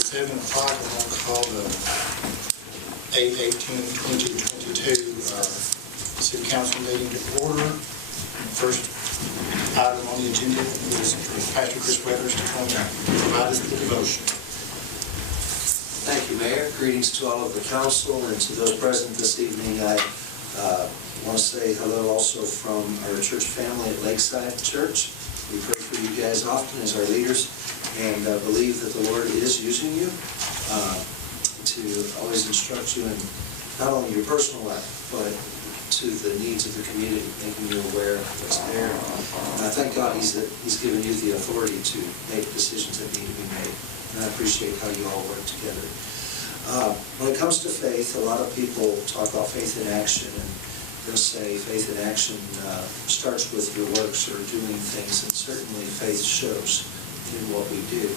is 7 o'clock. I'm going to call the 8/18/2022 City Council meeting to order. First item on the agenda is for Pastor Chris Weathers to come and provide us with the devotion. Thank you, Mayor. Greetings to all of the council and to those present this evening. I want to say hello also from our church family at Lakeside Church. We pray for you guys often as our leaders and believe that the Lord is using you to always instruct you in not only your personal life, but to the needs of the community, making you aware of what's there. And I thank God He's given you the authority to make decisions that need to be made. And I appreciate how you all work together. When it comes to faith, a lot of people talk about faith in action, and they'll say faith in action starts with your works or doing things, and certainly faith shows in what we do.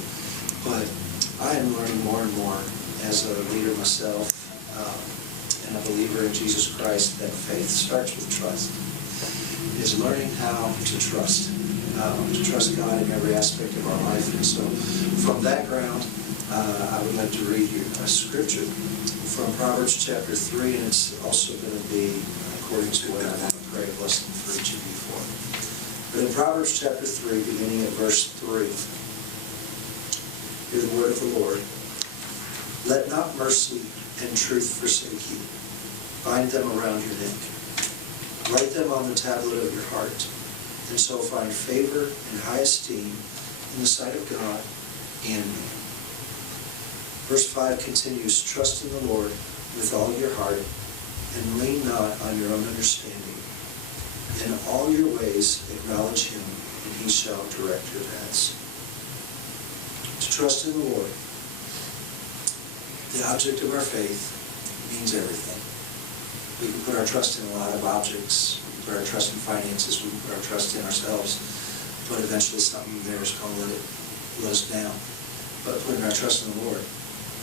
But I am learning more and more as a leader myself and a believer in Jesus Christ that faith starts with trust. It's learning how to trust God in every aspect of our life. And so from that ground, I would like to read you a scripture from Proverbs Chapter 3, and it's also going to be according to what I want to pray a blessing for each of you for. But in Proverbs Chapter 3, beginning at verse 3, hear the word of the Lord. Let not mercy and truth forsake you. Bind them around your neck. Write them on the tablet of your heart, and so find favor and high esteem in the sight of God and man. Verse 5 continues, trust in the Lord with all your heart, and lean not on your own understanding. In all your ways acknowledge Him, and He shall direct your paths. To trust in the Lord, the object of our faith, means everything. We can put our trust in a lot of objects. We can put our trust in finances. We can put our trust in ourselves. But eventually something there is going to let us down. But putting our trust in the Lord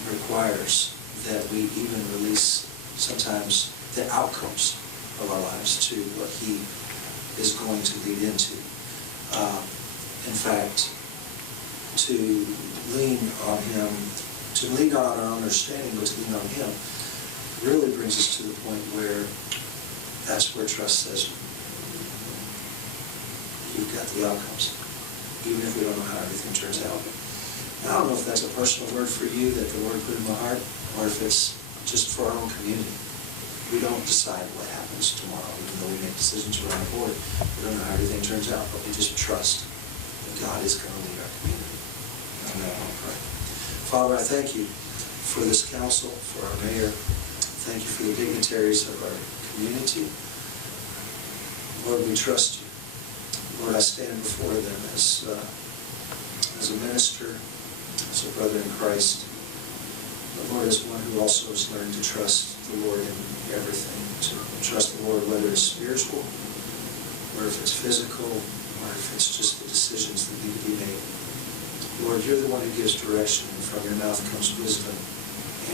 requires that we even release sometimes the outcomes of our lives to what He is going to lead into. In fact, to lean on Him, to lean not on our own understanding, but to lean on Him, really brings us to the point where that's where trust says, you've got the outcomes, even if we don't know how everything turns out. I don't know if that's a personal word for you that the Lord put in my heart, or if it's just for our own community. We don't decide what happens tomorrow, even though we make decisions around the board. We don't know how everything turns out, but we just trust that God is going to lead our community. And I want to pray. Father, I thank you for this council, for our mayor. Thank you for the dignitaries of our community. Lord, we trust you. Lord, I stand before them as a minister, as a brother in Christ, but Lord, as one who also has learned to trust the Lord in everything, to trust the Lord whether it's spiritual, or if it's physical, or if it's just the decisions that need to be made. Lord, you're the one who gives direction, and from your mouth comes wisdom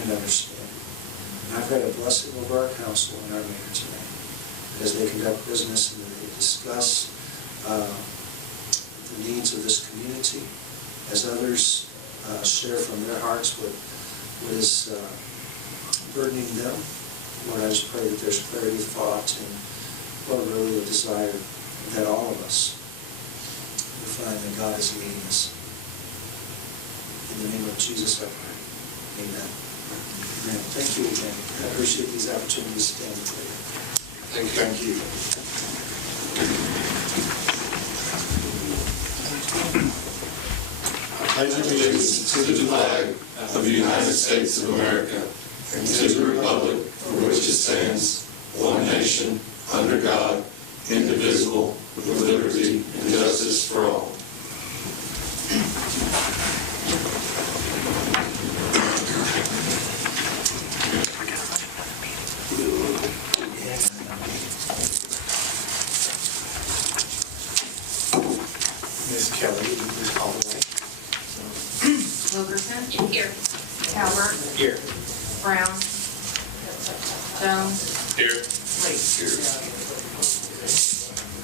and understanding. And I pray a blessing over our council and our mayor tonight, as they conduct business and they discuss the needs of this community, as others share from their hearts what is burdening them. Lord, I just pray that there's clarity of thought and, Lord, really a desire that all of us will find that God is leading us. In the name of Jesus, I pray. Amen. Amen. Thank you again. I appreciate these opportunities to stand with you. Thank you. I pledge allegiance to the flag of the United States of America and to the republic for which it stands, one nation, under God, indivisible, with liberty and justice for all. Ms. Kelly, would you please call the roll? Wilkerson? Here. Calvert? Here. Brown? Jones? Here. Lee? Here.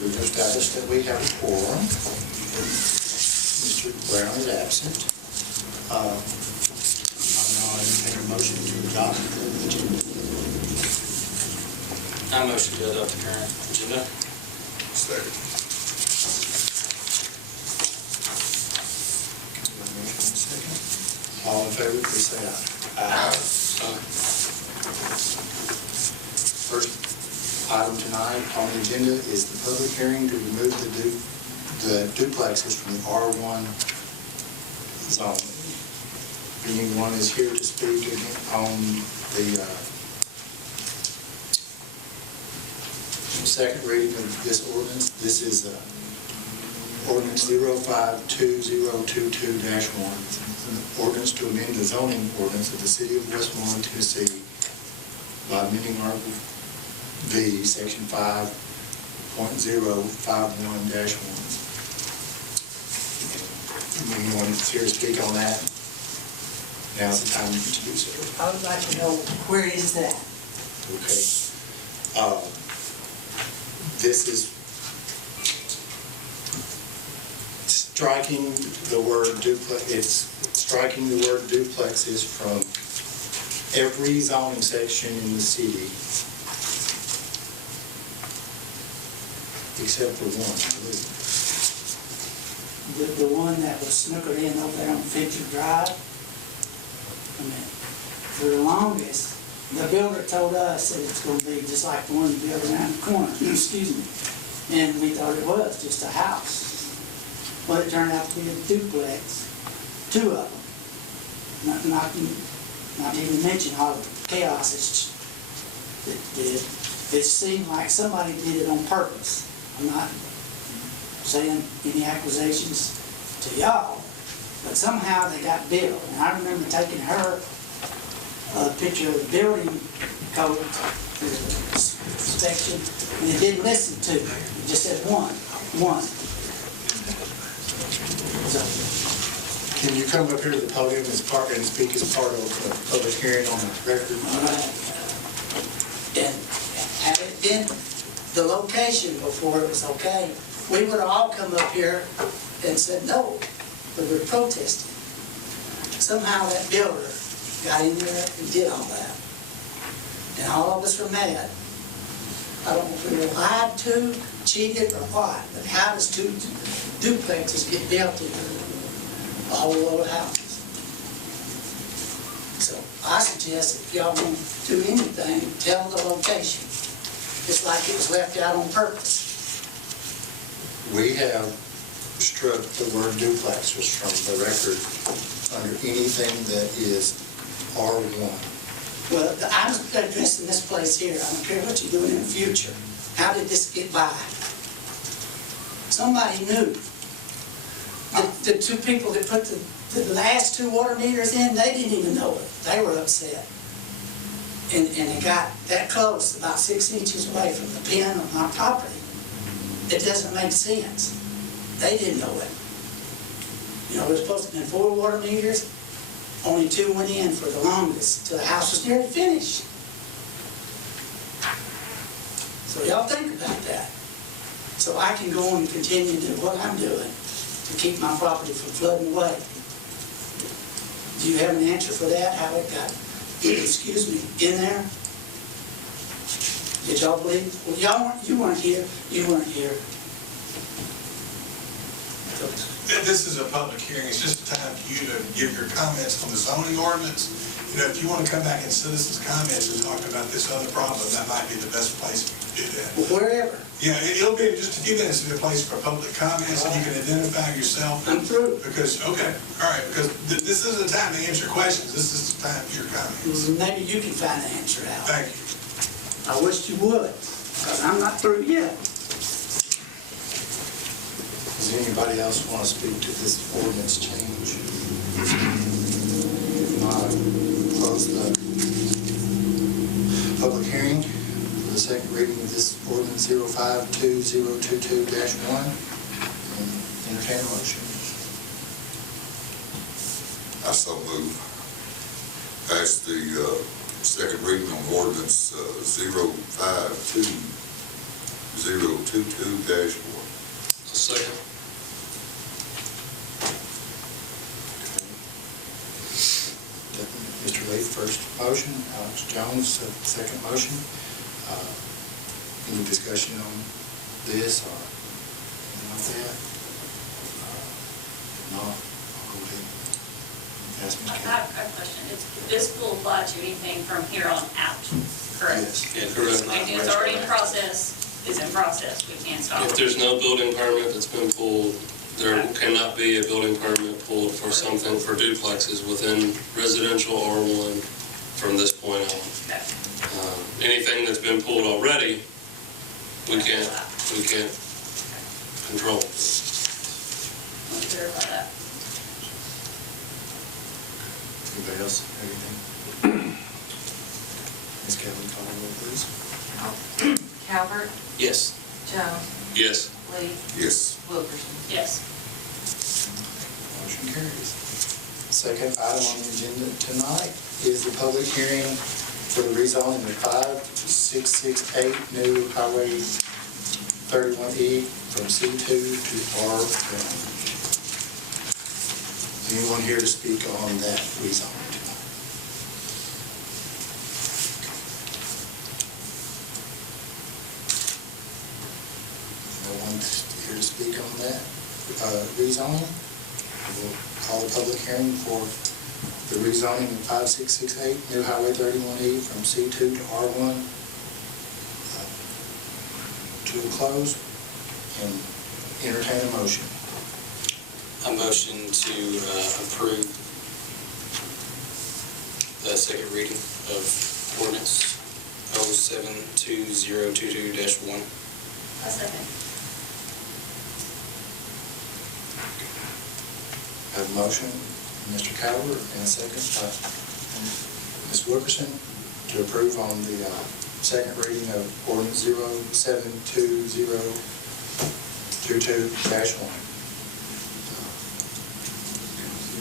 We've established that we have a quorum. Mr. Brown is absent. entertain a motion to adopt the agenda. I motion to adopt the current agenda. Second. Motion and second. All in favor, please say aye. First item tonight on the agenda is the public hearing to remove the duplexes from the R1 zone. If anyone is here to speak on the second reading of this ordinance, this is ordinance 052022-1, an ordinance to amend the zoning ordinance of the city of Westmoreland, Tennessee by amending Article V, Section 5.051-1. Anyone is here to speak on that? Now's the time to do so. I would like to know, where is that? Okay. This is striking the word duplex. It's striking the word duplexes from every zoning section in the city, except for one, I believe. The one that was snookered in over there on Fitcher Drive? I mean, for the longest, the builder told us that it's going to be just like the one you built around the corner, excuse me. And we thought it was just a house. Well, it turned out to be a duplex, two of them. Not to even mention all the chaos it did. It seemed like somebody did it on purpose. I'm not saying any accusations to y'all, but somehow they got built. And I remember taking her a picture of the building code section, and it didn't listen to me. It just said one. So, Can you come up here to the podium and speak as part of the public hearing on the record? and had it been the location before it was okay, we would have all come up here and said no, but we're protesting. Somehow that builder got in there and did all that. And all of us were mad. I don't know if we were lied to, cheated, or what, but how does two duplexes get built in a whole load of houses? So I suggest if y'all want to do anything, tell the location. It's like it was left out on purpose. We have struck the word duplexes from the record under anything that is R1. Well, I'm addressing this place here. I don't care what you're doing in the future. How did this get by? Somebody knew. The two people that put the last two water meters in, they didn't even know it. They were upset. And it got that close, about 6 inches away from the pin of my property. It doesn't make sense. They didn't know it. You know, there was supposed to have been 4 water meters. Only 2 went in for the longest, till the house was nearly finished. So y'all think about that. So I can go on and continue to do what I'm doing to keep my property from flooding away. Do you have an answer for that, how it got, excuse me, in there? Did y'all believe? Well, you weren't here. This is a public hearing. It's just a time for you to give your comments on the zoning ordinance. You know, if you want to come back in citizens' comments and talk about this other problem, that might be the best place for you to do that. Well, wherever. Yeah, it'll be just a few minutes of a place for public comments, and you can identify yourself. I'm through. Because, okay, all right, because this isn't the time to answer questions. This is the time for your comments. Maybe you can find the answer out. Thank you. I wish you would, because I'm not through yet. Does anybody else want to speak to this ordinance change? Close the public hearing for the second reading of this ordinance 052022-1. Entertain a motion. I so move. Pass the second reading on ordinance 052022-1. Second. Mr. Lee first motion, Alex Jones, second motion. Any discussion on this or anything like that? If not, I'll go ahead and ask Ms. I Kelly. have a question. This will apply to anything from here on out, correct? Yes. Yeah, correct. Anything that's already in process is in process. We can't stop. If there's no building permit that's been pulled, there cannot be a building permit pulled for something for duplexes within residential R1 from this point on. Okay. Anything that's been pulled already, we can't control. I'm clear about that. Anybody else have anything? Ms. Kelly, call the roll, please. Calvert, Yes. Jones, Yes. Lee, Yes. Wilkerson. Yes. Motion carries. Second item on the agenda tonight is the public hearing for the rezoning of 5668 New Highway 31E from C2 to R1. Anyone here to speak on that rezoning tonight? No one here to speak on that rezoning? We'll call the public hearing for the rezoning of 5668 New Highway 31E from C2 to R1 to a close and entertain a motion. A motion to approve the second reading of ordinance 072022-1. A second. I have a motion, Mr. Calvert, and a second by Ms. Wilkerson to approve on the second reading of ordinance 072022-1.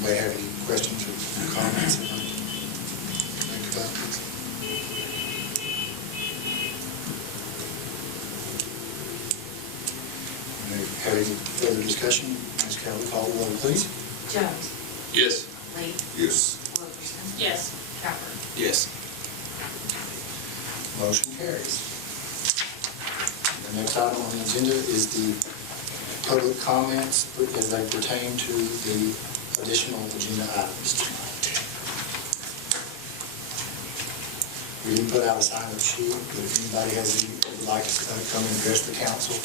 Anybody have any questions or comments they'd like to make about this? Have any further discussion? Ms. Kelly, call the roll, please. Jones, Yes. Lee, Yes. Wilkerson. Yes. Calvert. Yes. Motion carries. The next item on the agenda is the public comments as they pertain to the additional agenda items tonight. We didn't put out a sign-up sheet, but if anybody would like to come and address the council,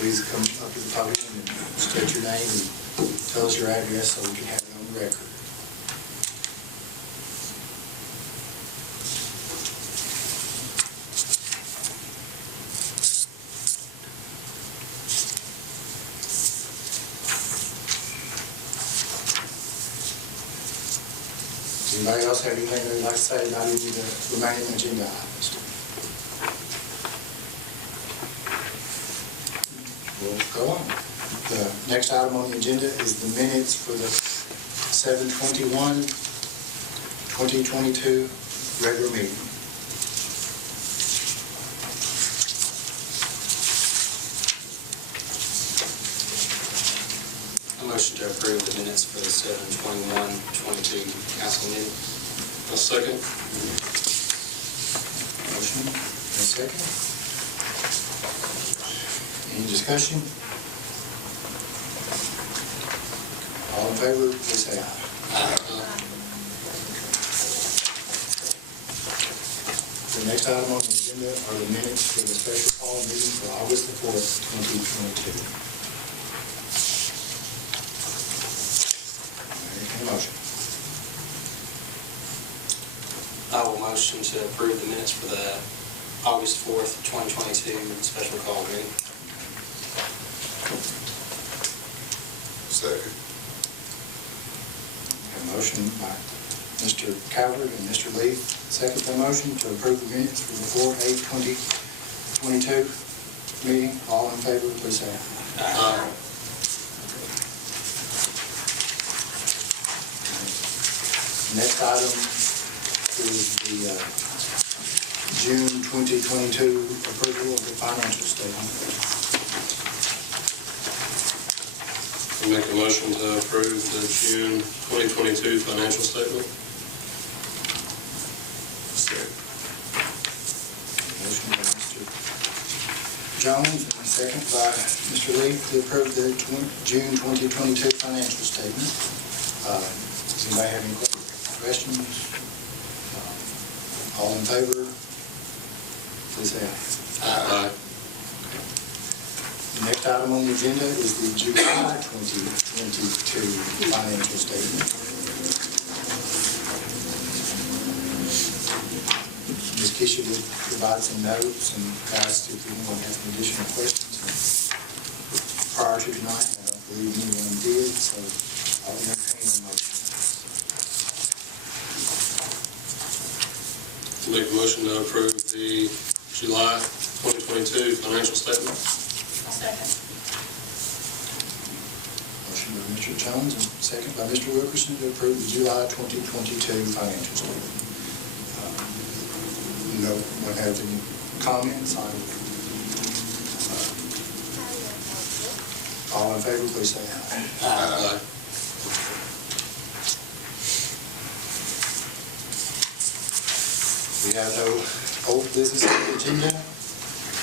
please come up to the podium and state your name and tell us your address so we can have it on the record. Anybody else have anything they'd like to say about any of the remaining agenda items? We'll go on. The next item on the agenda is the minutes for the 7/21/2022 regular meeting. A motion to approve the minutes for the 7/21/22 council meeting. A second. Motion and a second. Any discussion? All in favor, please say aye. The next item on the agenda are the minutes for the special call meeting for August the 4th, 2022. Entertain a motion. I will motion to approve the minutes for the August 4th, 2022 special call meeting. Second. A motion by Mr. Calvert and Mr. Lee. Second the motion to approve the minutes for the 4/8/2022 meeting. All in favor, please say aye. Aye. Next item is the June 2022 approval of the financial statement. I make a motion to approve the June 2022 financial statement. Jones, and a second by Mr. Lee to approve the June 2022 financial statement. Does anybody have any questions? All in favor, please say aye. Aye. The next item on the agenda is the July 2022 financial statement. Ms. Kisha did provide some notes and asked if anyone has any additional questions prior to tonight. I don't believe anyone did, so I'll entertain a motion. Make a motion to approve the July 2022 financial statement. I'll second. Motion by Mr. Jones and second by Mr. Wilkerson to approve the July 2022 financial statement. No one have any comments on all in favor, please say aye. Aye. We have no old business on the agenda,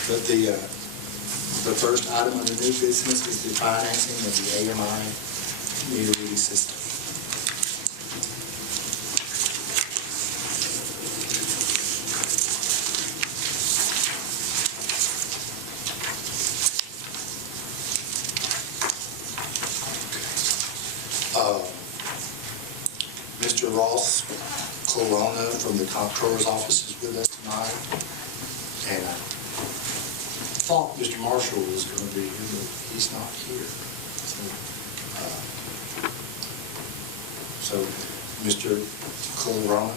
but the first item under new business is the financing of the AMI meter reading system. Mr. Ross Corona from the Comptroller's office is with us tonight, and I thought Mr. Marshall was going to be here, but he's not here. So Mr. Corona,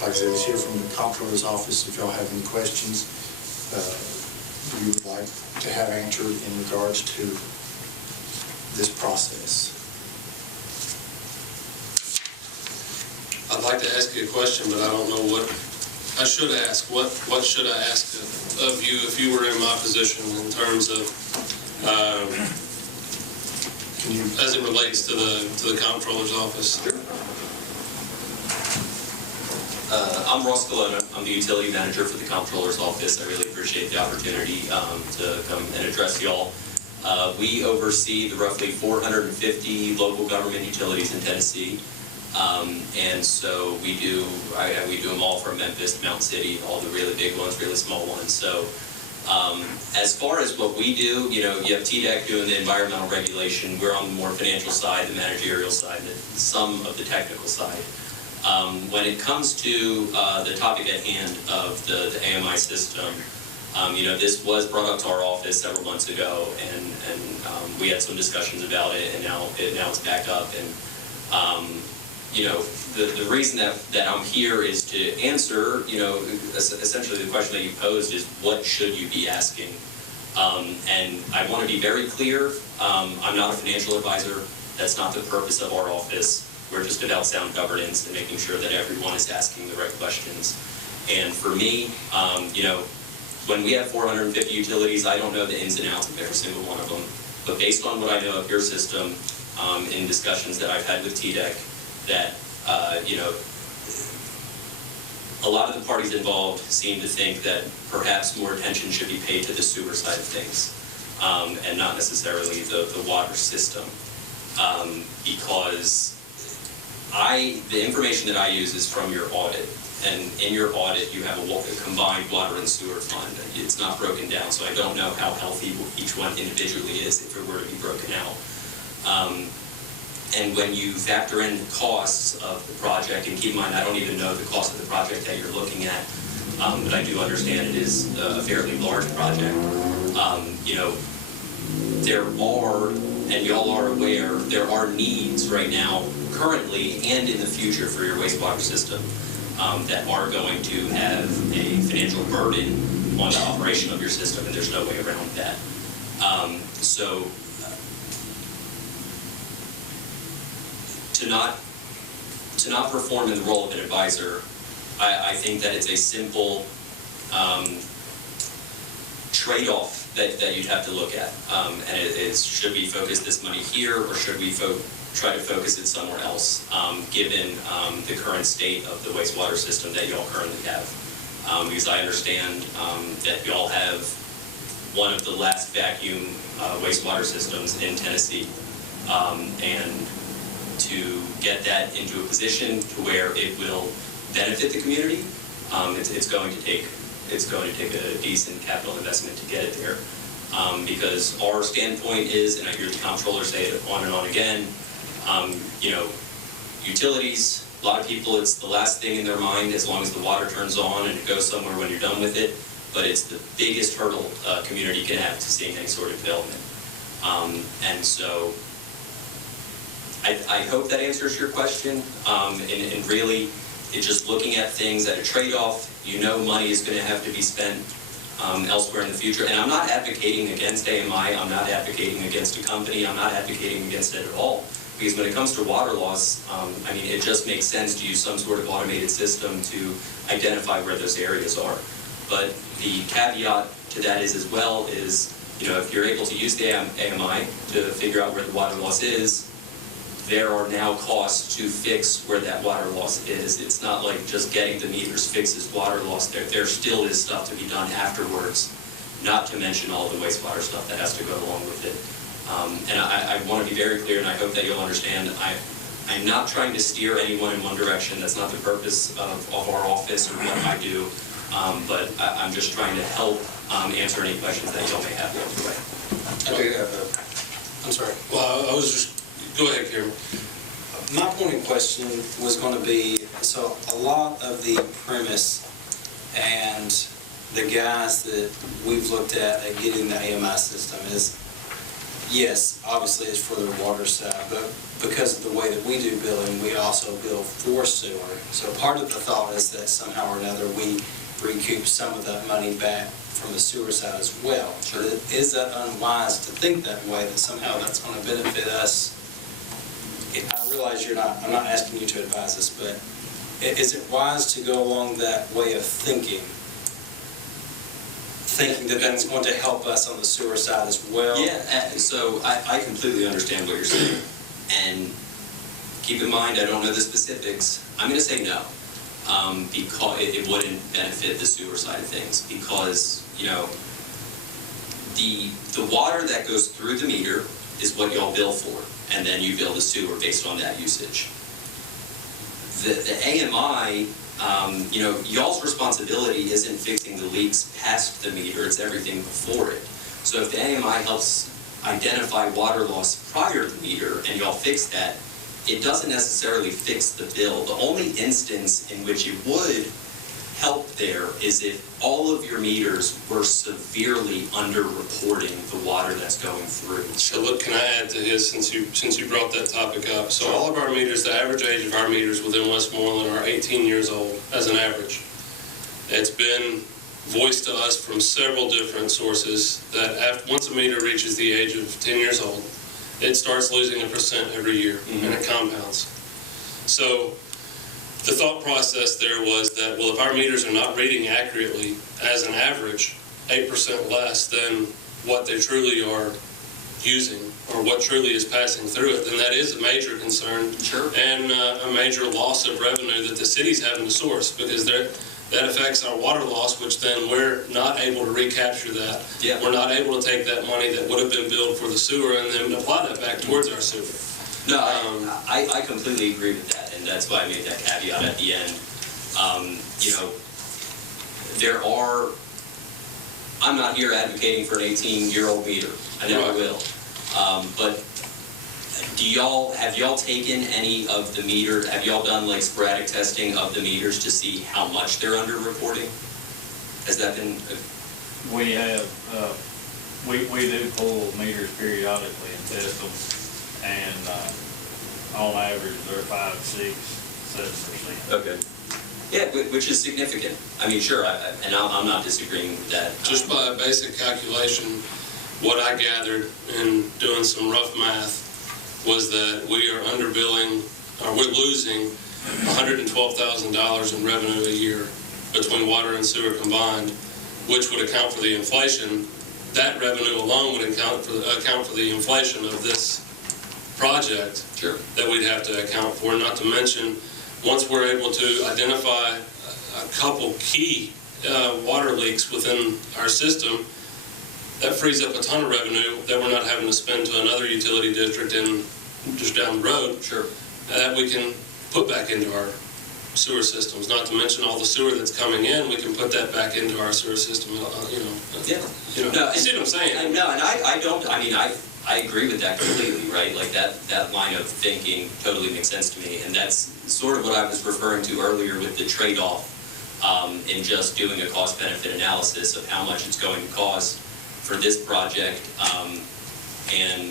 like I said, is here from the Comptroller's office. If y'all have any questions you would like to have answered in regards to this process. I'd like to ask you a question, but I don't know what I should ask. What should I ask of you if you were in my position in terms of, as it relates to the Comptroller's office? I'm Ross Colonna. I'm the utility manager for the Comptroller's office. I really appreciate the opportunity to come and address y'all. We oversee the roughly 450 local government utilities in Tennessee. And so we do them all from Memphis to Mountain City, all the really big ones, really small ones. So as far as what we do, you have TDEC doing the environmental regulation. We're on the more financial side, the managerial side, some of the technical side. When it comes to the topic at hand of the AMI system, this was brought up to our office several months ago, and we had some discussions about it, and now it's back up. And the reason that I'm here is to answer, essentially the question that you posed is, what should you be asking? And I want to be very clear, I'm not a financial advisor. That's not the purpose of our office. We're just about sound governance and making sure that everyone is asking the right questions. And for me, when we have 450 utilities, I don't know the ins and outs of every single one of them. But based on what I know of your system, in discussions that I've had with TDEC, that, a lot of the parties involved seem to think that perhaps more attention should be paid to the sewer side of things, and not necessarily the water system. Because the information that I use is from your audit. And in your audit, you have a combined water and sewer fund. It's not broken down, so I don't know how healthy each one individually is if it were to be broken out. And when you factor in the costs of the project, and keep in mind, I don't even know the cost of the project that you're looking at, but I do understand it is a fairly large project. There are, and y'all are aware, there are needs right now, currently and in the future for your wastewater system that are going to have a financial burden on the operation of your system, and there's no way around that. To not perform in the role of an advisor, I think that it's a simple trade-off that you'd have to look at, and it's should we focus this money here, or should we try to focus it somewhere else, given the current state of the wastewater system that y'all currently have. because I understand that y'all have one of the last vacuum wastewater systems in Tennessee, and to get that into a position to where it will benefit the community, it's going to take a decent capital investment to get it there. Because our standpoint is, and I hear the comptroller say it on and on again, utilities, a lot of people, it's the last thing in their mind as long as the water turns on and it goes somewhere when you're done with it, but it's the biggest hurdle a community can have to seeing any sort of development. And so I hope that answers your question, and really, it's just looking at things at a trade-off. Money is going to have to be spent elsewhere in the future. And I'm not advocating against AMI. I'm not advocating against a company. I'm not advocating against it at all. Because when it comes to water loss, it just makes sense to use some sort of automated system to identify where those areas are. But the caveat to that is as well is, if you're able to use the AMI to figure out where the water loss is, there are now costs to fix where that water loss is. It's not like just getting the meters fixes water loss. There still is stuff to be done afterwards, not to mention all the wastewater stuff that has to go along with it. And I want to be very clear, and I hope that you'll understand, I'm not trying to steer anyone in one direction. That's not the purpose of our office or what I do. But I'm just trying to help answer any questions that y'all may have along the way. Okay, I'm sorry. Well, I was just, go ahead, Karen. My point in question was going to be, so a lot of the premise and the guys that we've looked at getting the AMI system is, yes, obviously it's for the water side, but because of the way that we do billing, we also bill for sewer. So part of the thought is that somehow or another we recoup some of that money back from the sewer side as well. Sure. But is that unwise to think that way, that somehow that's going to benefit us? I realize I'm not asking you to advise us, but is it wise to go along that way of thinking that that's going to help us on the sewer side as well? Yeah, so I completely understand what you're saying. And keep in mind, I don't know the specifics. I'm going to say no, because it wouldn't benefit the sewer side of things, because, the water that goes through the meter is what y'all bill for, and then you bill the sewer based on that usage. The AMI, y'all's responsibility isn't fixing the leaks past the meter, it's everything before it. So if the AMI helps identify water loss prior to the meter and y'all fix that, it doesn't necessarily fix the bill. The only instance in which it would help there is if all of your meters were severely under-reporting the water that's going through. So what can I add to his, since you brought that topic up? So all of our meters, the average age of our meters within Westmoreland are 18 years old as an average. It's been voiced to us from several different sources that once a meter reaches the age of 10 years old, it starts losing 1% every year, and it compounds. So the thought process there was that, well, if our meters are not reading accurately as an average, 8% less than what they truly are using or what truly is passing through it, then that is a major concern. Sure. And a major loss of revenue that the city's having to source, because that affects our water loss, which then we're not able to recapture that. Yeah. We're not able to take that money that would have been billed for the sewer and then apply that back towards our sewer. No, I completely agree with that, and that's why I made that caveat at the end. I'm not here advocating for an 18-year-old meter. I never will. But have y'all taken any of the meters? Have y'all done like sporadic testing of the meters to see how much they're under-reporting? Has that been? We have, we do pull meters periodically and test them, and on average they're 5, 6, 7%. Okay. Yeah, which is significant. I mean, sure, and I'm not disagreeing with that. Just by a basic calculation, what I gathered in doing some rough math was that we are underbilling, or we're losing $112,000 in revenue a year between water and sewer combined, which would account for the inflation. That revenue alone would account for the inflation of this project. Sure. That we'd have to account for, not to mention, once we're able to identify a couple key water leaks within our system, that frees up a ton of revenue that we're not having to spend to another utility district in just down the road. Sure. That we can put back into our sewer systems. Not to mention all the sewer that's coming in, we can put that back into our sewer system. Yeah. No, you see what I'm saying? No, and I agree with that completely, right? Like that line of thinking totally makes sense to me, and that's sort of what I was referring to earlier with the trade-off in just doing a cost-benefit analysis of how much it's going to cost for this project, and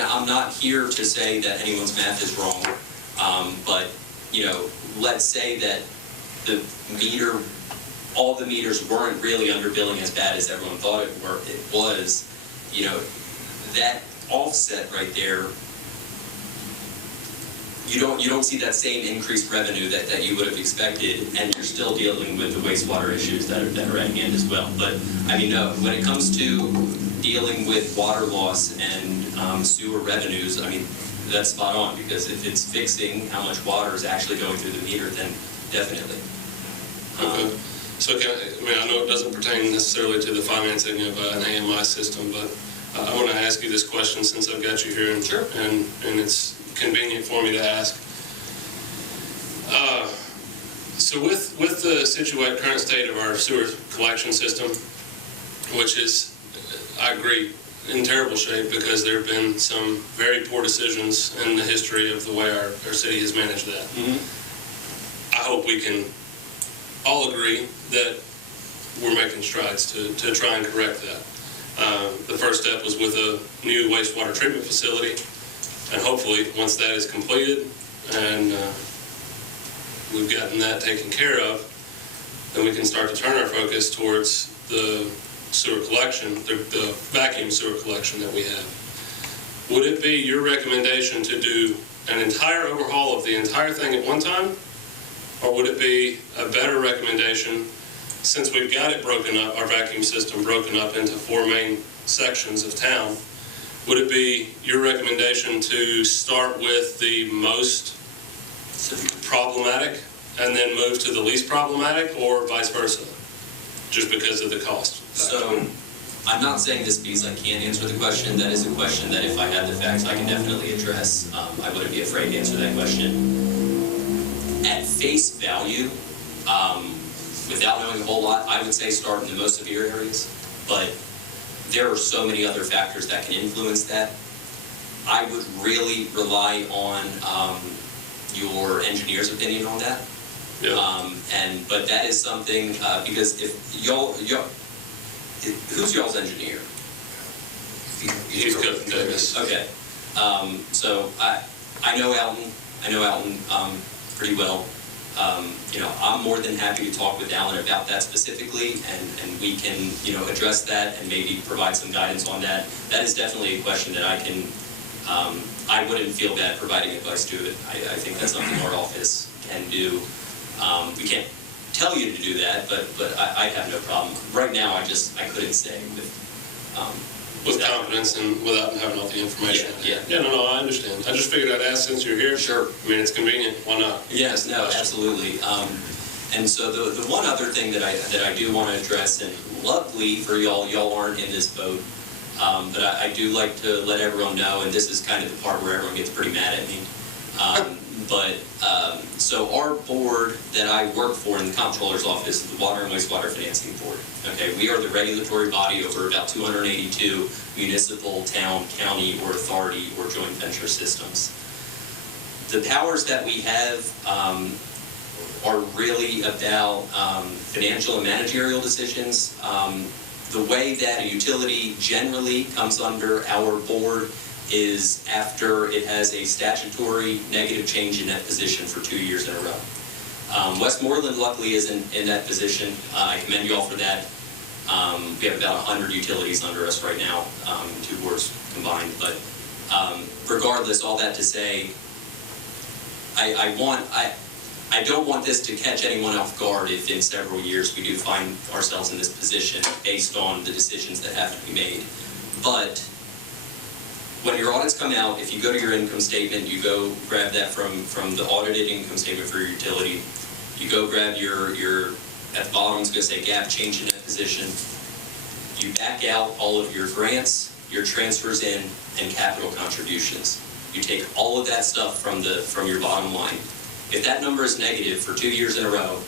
I'm not here to say that anyone's math is wrong, but let's say that all the meters weren't really underbilling as bad as everyone thought it was. That offset right there, you don't see that same increased revenue that you would have expected, and you're still dealing with the wastewater issues that are at hand as well. But no, when it comes to dealing with water loss and sewer revenues, that's spot on, because if it's fixing how much water is actually going through the meter, then definitely. Okay. So I know it doesn't pertain necessarily to the financing of an AMI system, but I want to ask you this question since I've got you here, and, sure. and it's convenient for me to ask. So with the current state of our sewer collection system, which is, I agree, in terrible shape because there have been some very poor decisions in the history of the way our city has managed that. Mm-hmm. I hope we can all agree that we're making strides to try and correct that. The first step was with a new wastewater treatment facility, and hopefully once that is completed and we've gotten that taken care of, then we can start to turn our focus towards the sewer collection, the vacuum sewer collection that we have. Would it be your recommendation to do an entire overhaul of the entire thing at one time? Or would it be a better recommendation, since we've got it broken up, our vacuum system broken up into 4 main sections of town, would it be your recommendation to start with the most problematic and then move to the least problematic, or vice versa, just because of the cost? So, I'm not saying this because I can't answer the question. That is a question that if I had the facts, I can definitely address. I wouldn't be afraid to answer that question. At face value, without knowing a whole lot, I would say start in the most severe areas, but there are so many other factors that can influence that. I would really rely on your engineer's opinion on that. Yeah. But that is something, because if who's y'all's engineer? He's Cook Davis. Okay. So I know Alton pretty well. I'm more than happy to talk with Alan about that specifically, and we can, address that and maybe provide some guidance on that. That is definitely a question that I can, I wouldn't feel bad providing advice to it. I think that's something our office can do. We can't tell you to do that, but I have no problem. Right now, I couldn't say with confidence and without having all the information. Yeah. No, I understand. I just figured I'd ask since you're here. Sure. It's convenient. Why not? Yes, no, absolutely. And so the one other thing that I do want to address, and luckily for y'all aren't in this boat, but I do like to let everyone know, and this is kind of the part where everyone gets pretty mad at me. So our board that I work for in the Comptroller's office is the Water and Wastewater Financing Board. Okay, we are the regulatory body over about 282 municipal, town, county, or authority, or joint venture systems. The powers that we have are really about financial and managerial decisions. The way that a utility generally comes under our board is after it has a statutory negative change in that position for 2 years in a row. Westmoreland luckily isn't in that position. I commend you all for that. We have about 100 utilities under us right now, 2 boards combined. But regardless, all that to say, I don't want this to catch anyone off guard if in several years we do find ourselves in this position based on the decisions that have to be made. But when your audits come out, if you go to your income statement, you go grab that from the audited income statement for your utility. You go grab your at the bottom, it's going to say gap change in net position. You back out all of your grants, your transfers in, and capital contributions. You take all of that stuff from your bottom line. If that number is negative for 2 years in a row,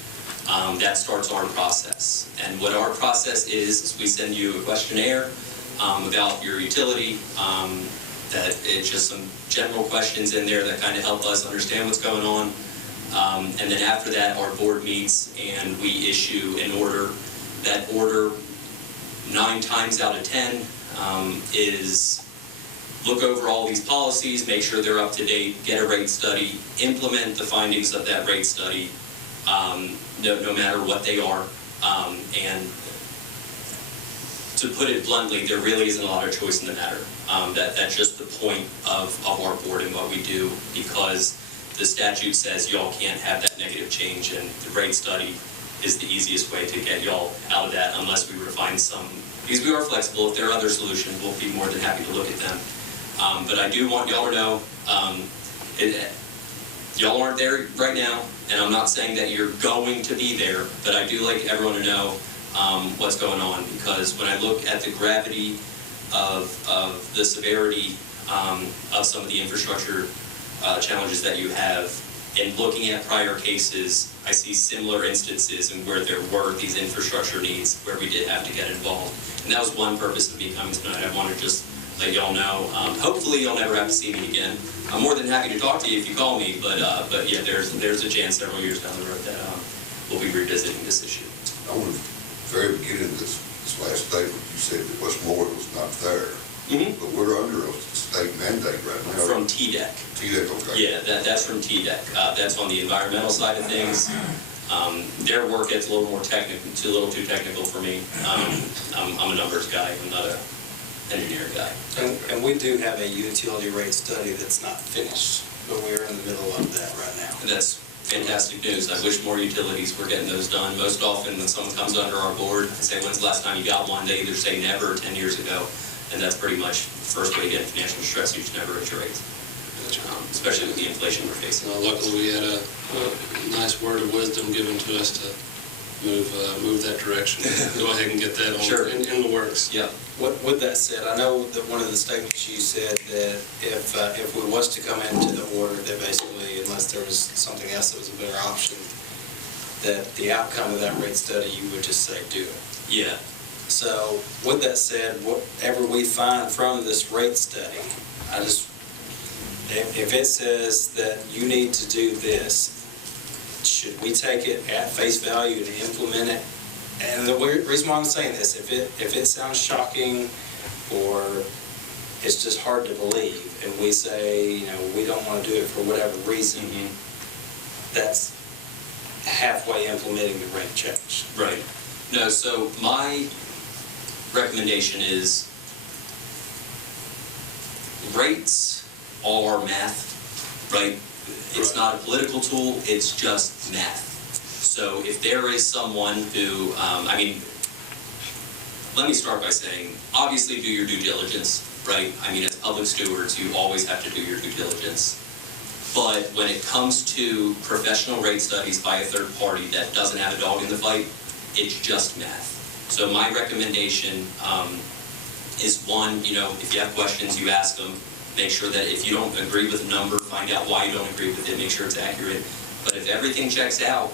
that starts our process. And what our process is we send you a questionnaire about your utility, that it's just some general questions in there that kind of help us understand what's going on. And then after that, our board meets and we issue an order. That order, 9 times out of 10, is look over all these policies, make sure they're up to date, get a rate study, implement the findings of that rate study, no matter what they are. And to put it bluntly, there really isn't a lot of choice in the matter. That's just the point of our board and what we do, because the statute says y'all can't have that negative change, and the rate study is the easiest way to get y'all out of that, unless we were to find some, because we are flexible. If there are other solutions, we'll be more than happy to look at them. But I do want y'all to know, y'all aren't there right now, and I'm not saying that you're going to be there, but I do like everyone to know what's going on, because when I look at the gravity of the severity of some of the infrastructure challenges that you have, and looking at prior cases, I see similar instances in where there were these infrastructure needs where we did have to get involved. And that was one purpose of me coming tonight. I want to just let y'all know. Hopefully you'll never have to see me again. I'm more than happy to talk to you if you call me, but yeah, there's a chance several years down the road that we'll be revisiting this issue. I want to, very beginning of this last statement, you said that Westmoreland was not there. Mm-hmm. But we're under a state mandate right now. From TDEC. TDEC, okay. Yeah, that's from TDEC. That's on the environmental side of things. Their work gets a little more technical, a little too technical for me. I'm a numbers guy, I'm not an engineering guy. And we do have a utility rate study that's not finished, but we're in the middle of that right now. And that's fantastic news. I wish more utilities were getting those done. Most often when someone comes under our board and say, when's the last time you got one? They either say never or 10 years ago. And that's pretty much the first way to get financial stress. You should never raise your rates, especially with the inflation we're facing. Luckily, we had a nice word of wisdom given to us to move that direction. Go ahead and get that on Sure. in the works. Yeah. With that said, I know that one of the statements you said that if we was to come into the order, that basically, unless there was something else that was a better option, that the outcome of that rate study, you would just say do it. Yeah. So with that said, whatever we find from this rate study, if it says that you need to do this, should we take it at face value and implement it? And the reason why I'm saying this, if it sounds shocking or it's just hard to believe, and we say, we don't want to do it for whatever reason, that's halfway implementing the rate change. Right. No, so my recommendation is rates are math, right? It's not a political tool, it's just math. So if there is someone who, let me start by saying, obviously do your due diligence, right? As public stewards, you always have to do your due diligence. But when it comes to professional rate studies by a third party that doesn't have a dog in the fight, it's just math. So my recommendation is one, if you have questions, you ask them. Make sure that if you don't agree with a number, find out why you don't agree with it, make sure it's accurate. But if everything checks out,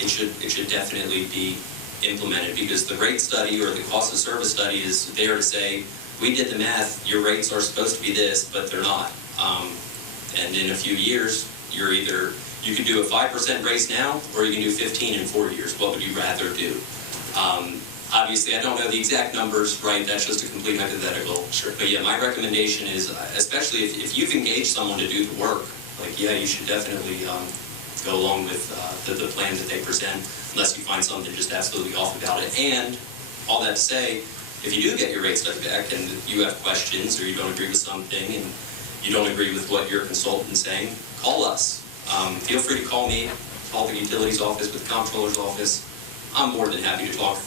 it should definitely be implemented, because the rate study or the cost of service study is there to say, we did the math, your rates are supposed to be this, but they're not. And in a few years, you can do a 5% raise now, or you can do 15 in 4 years. What would you rather do? Obviously, I don't know the exact numbers, right? That's just a complete hypothetical. Sure. But yeah, my recommendation is, especially if you've engaged someone to do the work, you should definitely go along with the plan that they present, unless you find something just absolutely off about it. And all that to say, if you do get your rate study back and you have questions or you don't agree with something and you don't agree with what your consultant's saying, call us. Feel free to call me, call the utilities office with the Comptroller's office. I'm more than happy to talk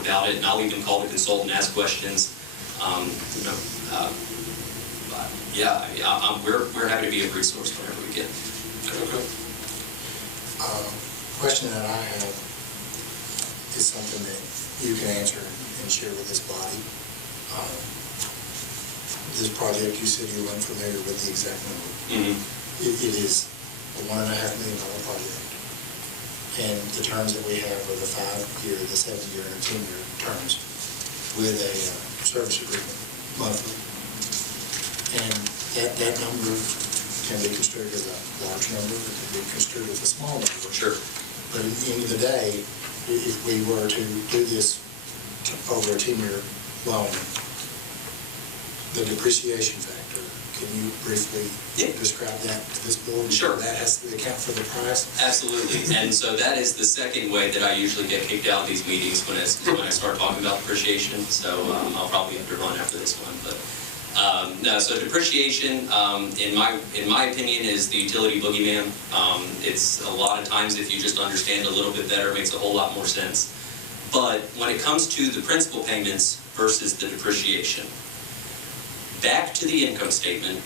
about it, and I'll even call the consultant and ask questions. We're happy to be a resource whenever we can. Okay. question that I have is something that you can answer and share with this body. This project, you said you weren't familiar with the exact number. Mm-hmm. It is a $1.5 million project. And the terms that we have are the 5-year, the 7-year, and the 10-year terms with a service agreement monthly. And that number can be construed as a large number, it can be construed as a small number. Sure. But at the end of the day, if we were to do this over a 10-year loan, the depreciation factor, can you briefly describe that to this board? Sure. That has to account for the price? Absolutely. And so that is the second way that I usually get kicked out of these meetings when I start talking about depreciation. So I'll probably have to run after this one. But no, so depreciation, in my opinion, is the utility boogeyman. It's a lot of times, if you just understand a little bit better, it makes a whole lot more sense. But when it comes to the principal payments versus the depreciation, back to the income statement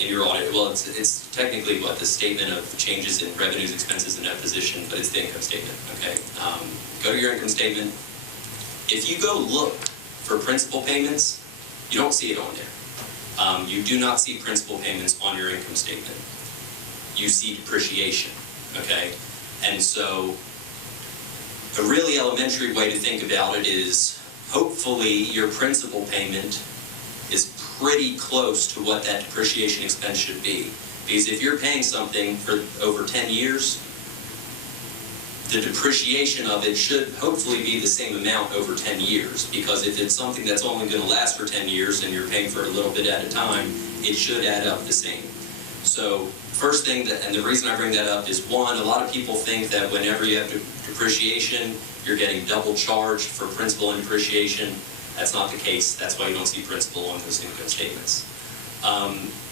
in your audit. Well, it's technically what the statement of changes in revenues, expenses, and net position, but it's the income statement. Okay. Go to your income statement. If you go look for principal payments, you don't see it on there. You do not see principal payments on your income statement. You see depreciation. Okay. And so a really elementary way to think about it is, hopefully your principal payment is pretty close to what that depreciation expense should be. Because if you're paying something for over 10 years, the depreciation of it should hopefully be the same amount over 10 years. Because if it's something that's only going to last for 10 years and you're paying for a little bit at a time, it should add up the same. So first thing, and the reason I bring that up is, one, a lot of people think that whenever you have depreciation, you're getting double charged for principal and depreciation. That's not the case. That's why you don't see principal on those income statements.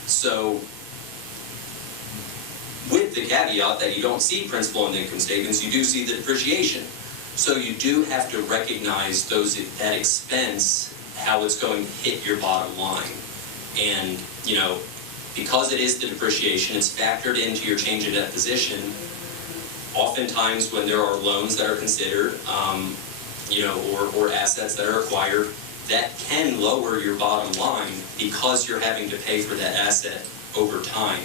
So with the caveat that you don't see principal on the income statements, you do see the depreciation. So you do have to recognize that expense, how it's going to hit your bottom line. And, you know, because it is the depreciation, it's factored into your change in net position. Oftentimes when there are loans that are considered, you know, or assets that are acquired, that can lower your bottom line because you're having to pay for that asset over time,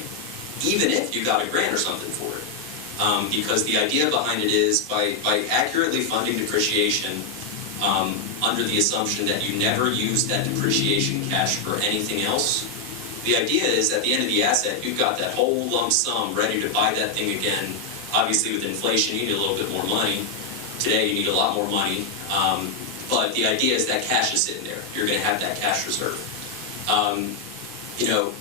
even if you got a grant or something for it. Because the idea behind it is, by accurately funding depreciation, under the assumption that you never use that depreciation cash for anything else, the idea is at the end of the asset, you've got that whole lump sum ready to buy that thing again. Obviously with inflation, you need a little bit more money. Today you need a lot more money, but the idea is that cash is sitting there. You're going to have that cash reserve. You know,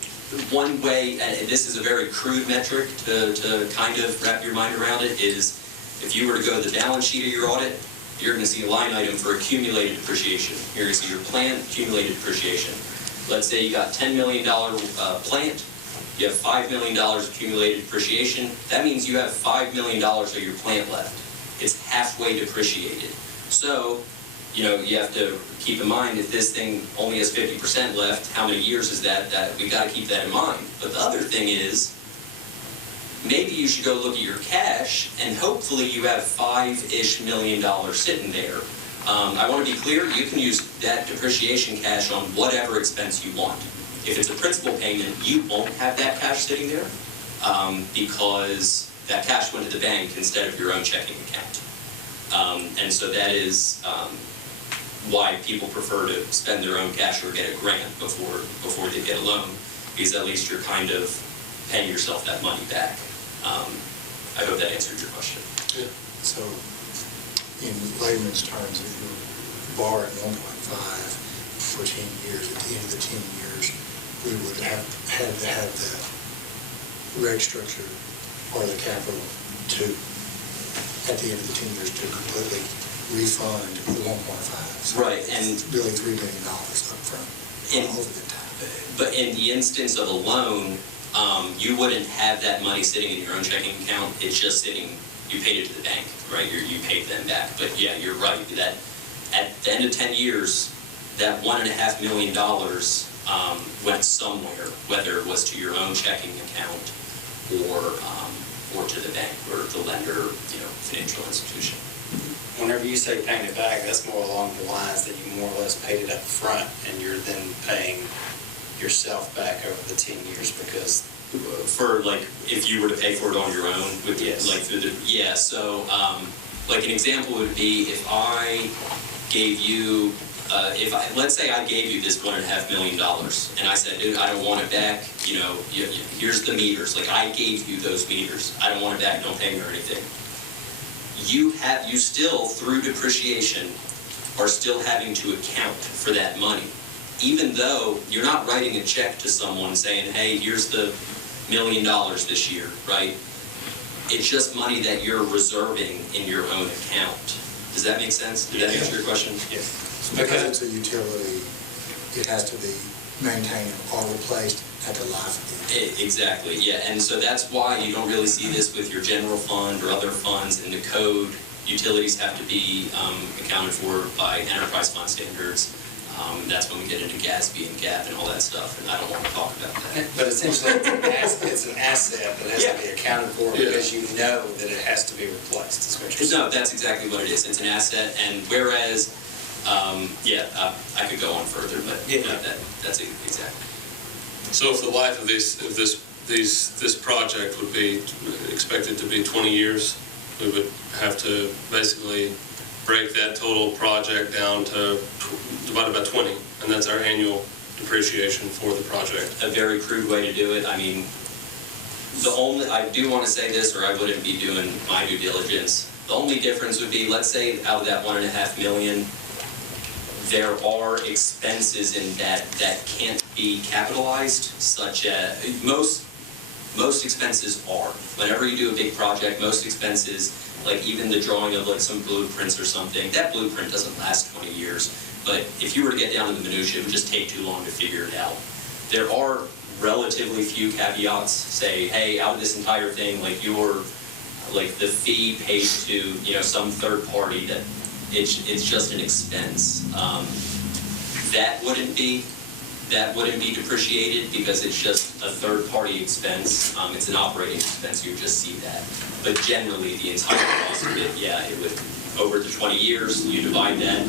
one way, and this is a very crude metric to kind of wrap your mind around it, is if you were to go to the balance sheet of your audit, you're going to see a line item for accumulated depreciation. You're going to see your plant accumulated depreciation. Let's say you got $10 million plant. You have $5 million accumulated depreciation. That means you have $5 million of your plant left. It's halfway depreciated. So, you know, you have to keep in mind, if this thing only has 50% left, how many years is that? We've got to keep that in mind. But the other thing is, maybe you should go look at your cash, and hopefully you have $5-ish million sitting there. I want to be clear, you can use that depreciation cash on whatever expense you want. If it's a principal payment, you won't have that cash sitting there because that cash went to the bank instead of your own checking account. And so that is why people prefer to spend their own cash or get a grant before they get a loan, because at least you're kind of paying yourself that money back. I hope that answered your question. Yeah. So, in layman's terms, if you borrow at 1.5 for 10 years, at the end of the 10 years, we would have had to have the reg structure or the capital to, at the end of the 10 years, to completely refund the 1.5. So right, and it's really $3 million up front over the time. But in the instance of a loan, you wouldn't have that money sitting in your own checking account. It's just sitting, you paid it to the bank, right? You paid them back. But yeah, you're right, that at the end of 10 years, that $1.5 million went somewhere, whether it was to your own checking account or to the bank, or the lender, you know, financial institution. Whenever you say paying it back, that's more along the lines that you more or less paid it up front and you're then paying yourself back over the 10 years because... For like, if you were to pay for it on your own, with Yes. like through the, yeah, so like an example would be if I gave you, let's say I gave you this $1.5 million and I said, dude, I don't want it back, you know, here's the meters, like I gave you those meters, I don't want it back, don't pay me or anything. You still, through depreciation, are still having to account for that money. Even though you're not writing a check to someone saying, hey, here's the $1 million this year, right? It's just money that you're reserving in your own account. Does that make sense? Did that answer your question? Yes. Because it's a utility, it has to be maintained or replaced at the life of the utility. Exactly, yeah, and so that's why you don't really see this with your general fund or other funds in the code. Utilities have to be accounted for by enterprise fund standards. That's when we get into GASB and GAAP and all that stuff, and I don't want to talk about that. But essentially, it's an asset that has to be accounted for because you know that it has to be replaced. Is what you're saying. No, that's exactly what it is. It's an asset, and whereas, I could go on further, but that's it, exactly. So if the life of this project would be expected to be 20 years, we would have to basically break that total project down to divided by 20, and that's our annual depreciation for the project. A very crude way to do it. I mean, I do want to say this, or I wouldn't be doing my due diligence. The only difference would be, let's say out of that $1.5 million, there are expenses in that can't be capitalized, such as most expenses are. Whenever you do a big project, most expenses, like even the drawing of like some blueprints or something, that blueprint doesn't last 20 years. But if you were to get down to the minutia, it would just take too long to figure it out. There are relatively few caveats. Say, hey, out of this entire thing, like the fee paid to some third party, that it's just an expense. That wouldn't be depreciated because it's just a third-party expense. It's an operating expense, you would just see that. But generally, the entire cost of it, it would, over the 20 years, you divide that,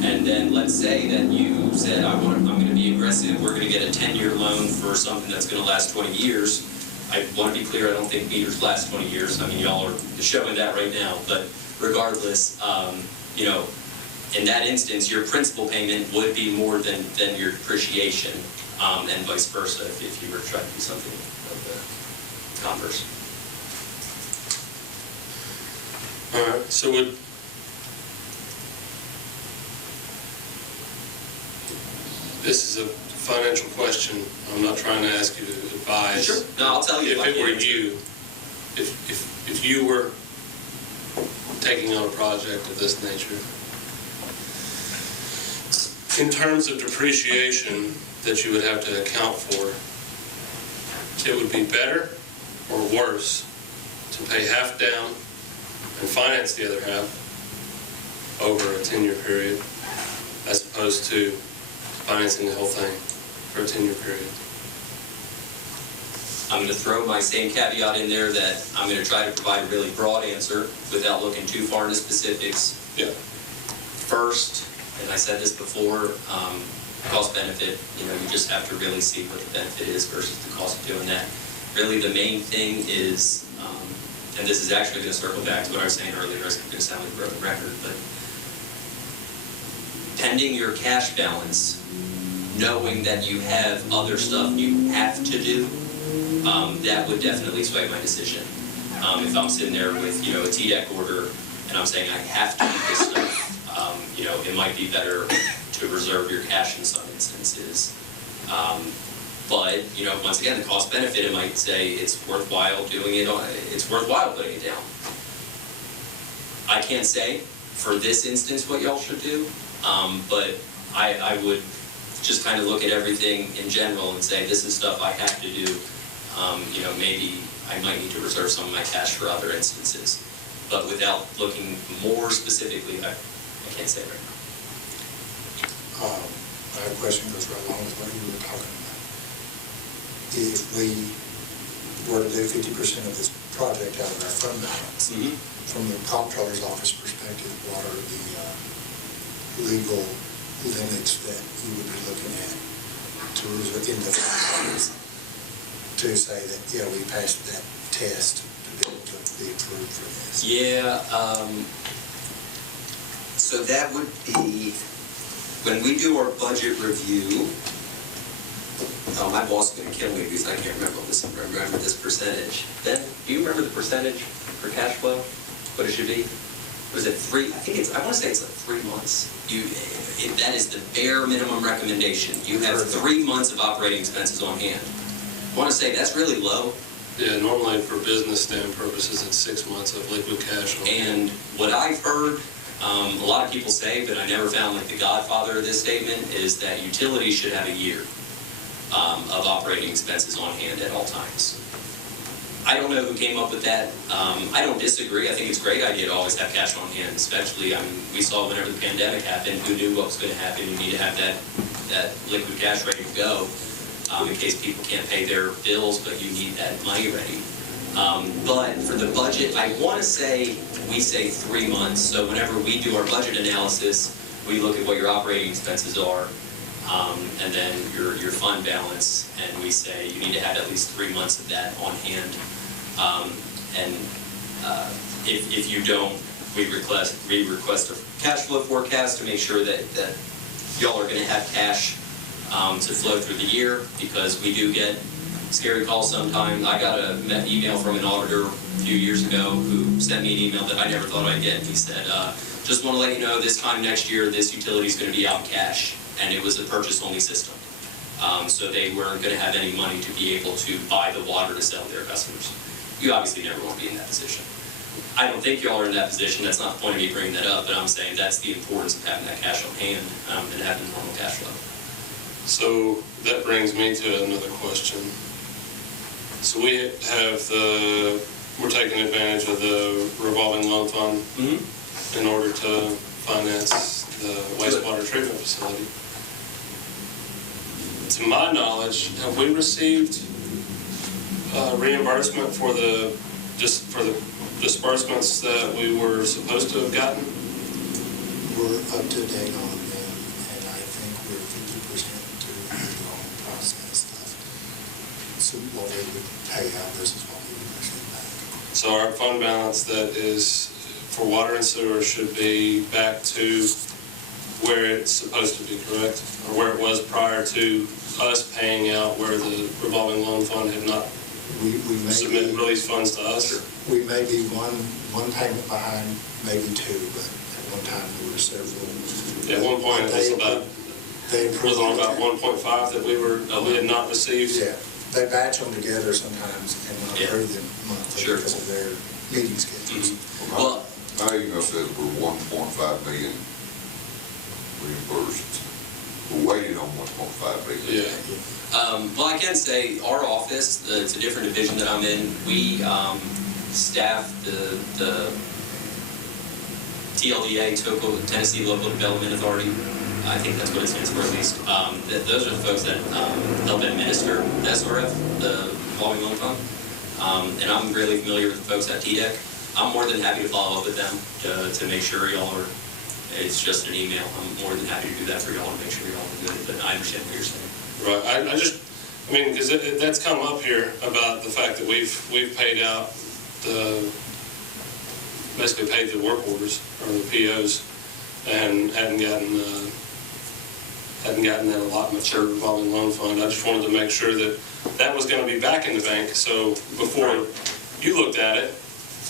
and then let's say that you said, I'm going to be aggressive, we're going to get a 10-year loan for something that's going to last 20 years. I want to be clear, I don't think meters last 20 years. I mean, y'all are showing that right now, but regardless, in that instance, your principal payment would be more than your depreciation, and vice versa if you were trying to do something of the converse. All right, so this is a financial question. I'm not trying to ask you to advise. Sure. No, I'll tell you. If it were you, if you were taking on a project of this nature, in terms of depreciation that you would have to account for, it would be better or worse to pay half down and finance the other half over a 10-year period as opposed to financing the whole thing for a 10-year period. I'm going to throw my same caveat in there that I'm going to try to provide a really broad answer without looking too far into specifics. Yeah. First, and I said this before, cost benefit, you just have to really see what the benefit is versus the cost of doing that. Really the main thing is, and this is actually going to circle back to what I was saying earlier, it's going to sound like a broken record, but pending your cash balance, knowing that you have other stuff you have to do, that would definitely sway my decision. If I'm sitting there with, a TDEC order and I'm saying I have to do this stuff, it might be better to reserve your cash in some instances. But, once again, the cost benefit, it might say it's worthwhile doing it, it's worthwhile putting it down. I can't say for this instance what y'all should do, but I would just kind of look at everything in general and say this is stuff I have to do. Maybe I might need to reserve some of my cash for other instances. But without looking more specifically, I can't say right now. I have a question that goes right along with what you were talking about. If we were to do 50% of this project out of our fund balance. From the Comptroller's office perspective, what are the legal limits that you would be looking at to in the funds to say that, yeah, we passed that test to be able to be approved for this? Yeah, so that would be, when we do our budget review, my boss is going to kill me because I can't remember this percentage. Ben, do you remember the percentage for cash flow? What it should be? Was it 3? I want to say it's like 3 months. That is the bare minimum recommendation. You have 3 months of operating expenses on hand. I want to say that's really low. Yeah, normally for business stand purposes, it's 6 months of liquid cash. And what I've heard a lot of people say, but I never found like the godfather of this statement, is that utilities should have a year of operating expenses on hand at all times. I don't know who came up with that. I don't disagree. I think it's a great idea to always have cash on hand, especially, I mean, we saw whenever the pandemic happened, who knew what was going to happen? You need to have that liquid cash ready to go in case people can't pay their bills, but you need that money ready. But for the budget, I want to say, we say 3 months. So whenever we do our budget analysis, we look at what your operating expenses are, and then your fund balance, and we say you need to have at least 3 months of that on hand. If you don't, we request a cash flow forecast to make sure that y'all are going to have cash to flow through the year, because we do get scary calls sometimes. I got an email from an auditor a few years ago who sent me an email that I never thought I'd get. He said, just want to let you know this time next year this utility is going to be out in cash, and it was a purchase-only system. So they weren't going to have any money to be able to buy the water to sell to their customers. You obviously never want to be in that position. I don't think y'all are in that position. That's not the point of me bringing that up, but I'm saying that's the importance of having that cash on hand and having normal cash flow. So that brings me to another question. So we're taking advantage of the revolving loan fund in order to finance the wastewater treatment facility. To my knowledge, have we received reimbursement for the disbursements that we were supposed to have gotten? We're up to date on them, and I think we're 50% to the whole process stuff. So what we would pay out versus what we would receive back. So our fund balance that is for water and sewer should be back to where it's supposed to be, correct? Or where it was prior to us paying out, where the revolving loan fund had not released funds to us? We may be one payment behind, maybe two, but at one time there were several. At one point it was about 1.5 that we had not received. Yeah, they batch them together sometimes and not approve them monthly because of their meeting schedules. Well, my email says we're 1.5 million reimbursed. We're waiting on 1.5 million. Yeah. Well, I can say our office, it's a different division that I'm in. We staff the TLDA, Tennessee Local Development Authority. I think that's what it stands for, at least. Those are the folks that help administer the SRF, the revolving loan fund. And I'm really familiar with the folks at TDEC. I'm more than happy to follow up with them to make sure y'all are. It's just an email. I'm more than happy to do that for y'all to make sure y'all are good. But I understand what you're saying. Right. I mean, because that's come up here about the fact that we've paid out basically paid the work orders or the POs and hadn't gotten that allotment for the revolving loan fund. I just wanted to make sure that that was going to be back in the bank. So before you looked at it,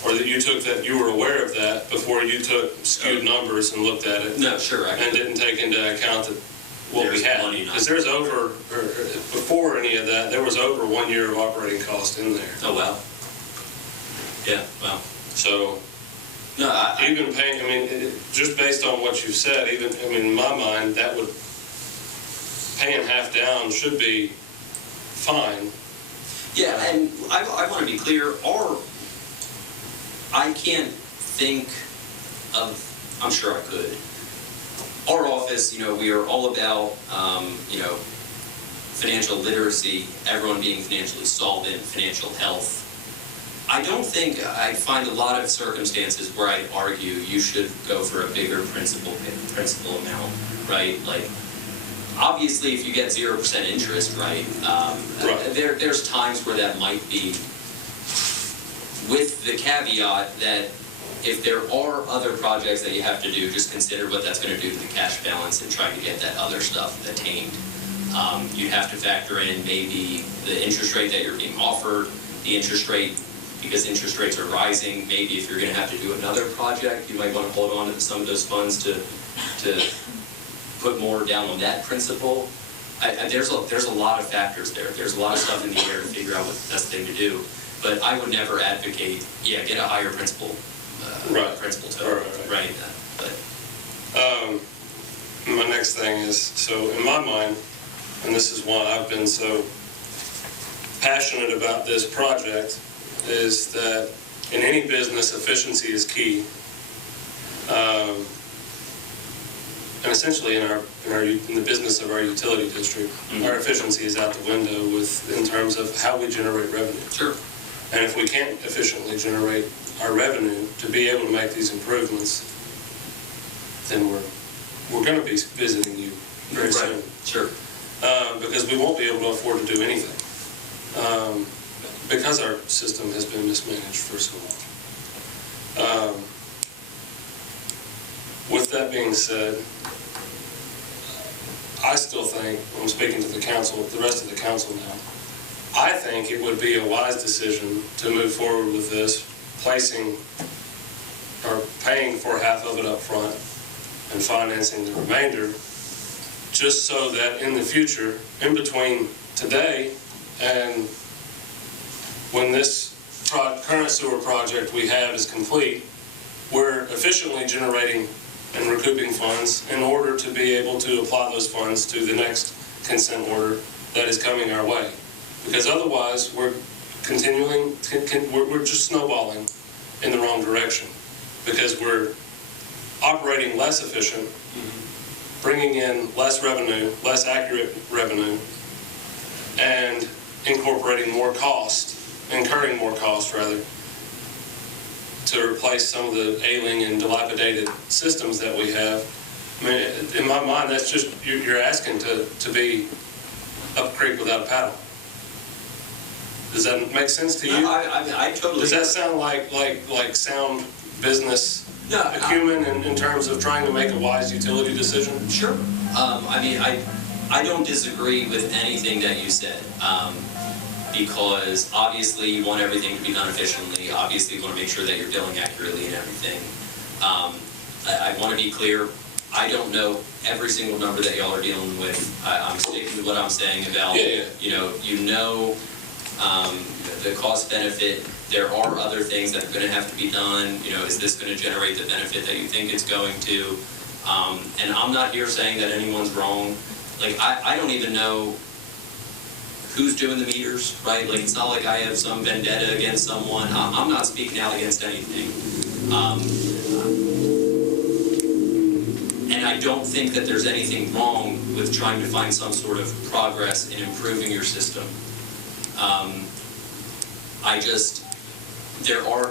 or that you were aware of that before you took skewed numbers and looked at it. No, sure. And didn't take into account that what we had. Because there's before any of that, there was over 1 year of operating cost in there. Oh, wow. Yeah, wow. So, no, even paying, I mean, just based on what you've said, in my mind, that would, paying half down should be fine. Yeah, and I want to be clear, I can't think of, I'm sure I could. Our office, we are all about, financial literacy, everyone being financially solvent, financial health. I don't think, I find a lot of circumstances where I argue you should go for a bigger principal amount, right? Like, obviously, if you get 0% interest, right? Right. There's times where that might be, with the caveat that if there are other projects that you have to do, just consider what that's going to do to the cash balance and trying to get that other stuff attained. You have to factor in maybe the interest rate that you're being offered, the interest rate, because interest rates are rising. Maybe if you're going to have to do another project, you might want to hold on to some of those funds to put more down on that principal. There's a lot of factors there. There's a lot of stuff in the air to figure out what the best thing to do. But I would never advocate, get a higher principal. Principal total, right. But my next thing is, so in my mind, and this is why I've been so passionate about this project, is that in any business, efficiency is key. And essentially in the business of our utility district, our efficiency is out the window in terms of how we generate revenue. Sure. And if we can't efficiently generate our revenue to be able to make these improvements, then we're going to be visiting you very soon. Sure. Because we won't be able to afford to do anything. Because our system has been mismanaged for so long. With that being said, I still think, I'm speaking to the council, the rest of the council now, I think it would be a wise decision to move forward with this, placing or paying for half of it up front and financing the remainder, just so that in the future, in between today and when this current sewer project we have is complete, we're efficiently generating and recouping funds in order to be able to apply those funds to the next consent order that is coming our way. Because otherwise, we're we're just snowballing in the wrong direction. Because we're operating less efficient, bringing in less revenue, less accurate revenue, and incurring more cost, rather, to replace some of the ailing and dilapidated systems that we have. I mean, in my mind, that's just, you're asking to be up creek without a paddle. Does that make sense to you? No, I totally. Does that sound like sound business acumen in terms of trying to make a wise utility decision? Sure. I mean, I don't disagree with anything that you said. Because obviously you want everything to be done efficiently. Obviously you want to make sure that you're billing accurately and everything. I want to be clear, I don't know every single number that y'all are dealing with. I'm sticking to what I'm saying about, the cost benefit. There are other things that are going to have to be done. Is this going to generate the benefit that you think it's going to? And I'm not here saying that anyone's wrong. Like, I don't even know who's doing the meters, right? Like, it's not like I have some vendetta against someone. I'm not speaking out against anything. And I don't think that there's anything wrong with trying to find some sort of progress in improving your system.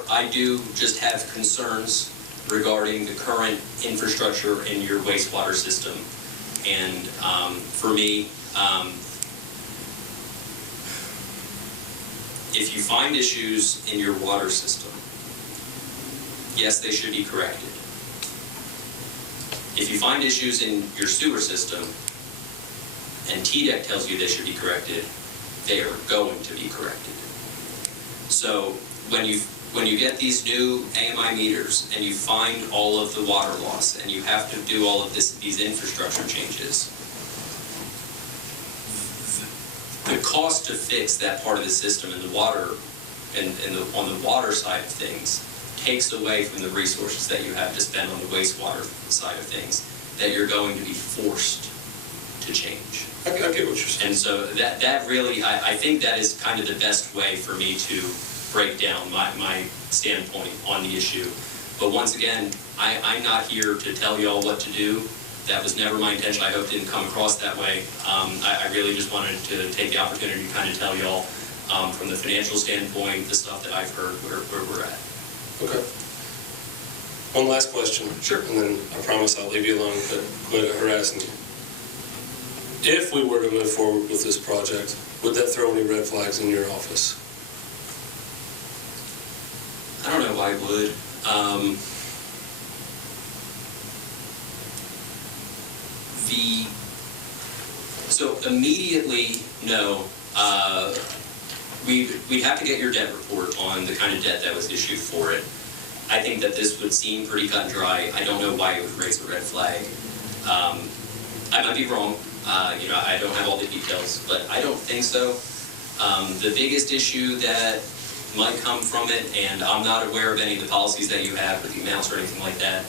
I do just have concerns regarding the current infrastructure in your wastewater system. And for me, if you find issues in your water system, yes, they should be corrected. If you find issues in your sewer system, and TDEC tells you they should be corrected, they are going to be corrected. So when you get these new AMI meters and you find all of the water loss and you have to do all of these infrastructure changes, the cost to fix that part of the system in the water on the water side of things takes away from the resources that you have to spend on the wastewater side of things that you're going to be forced to change. I get what you're saying. And so that really, I think that is kind of the best way for me to break down my standpoint on the issue. But once again, I'm not here to tell y'all what to do. That was never my intention. I hope it didn't come across that way. I really just wanted to take the opportunity to kind of tell y'all From the financial standpoint, the stuff that I've heard, where we're at. Okay. One last question. Sure. And then I promise I'll leave you alone, but quit harassing you. If we were to move forward with this project, would that throw any red flags in your office? I don't know why it would. So immediately, no. We'd have to get your debt report on the kind of debt that was issued for it. I think that this would seem pretty cut and dry. I don't know why it would raise a red flag. I might be wrong. I don't have all the details, but I don't think so. The biggest issue that might come from it, and I'm not aware of any of the policies that you have with the amounts or anything like that,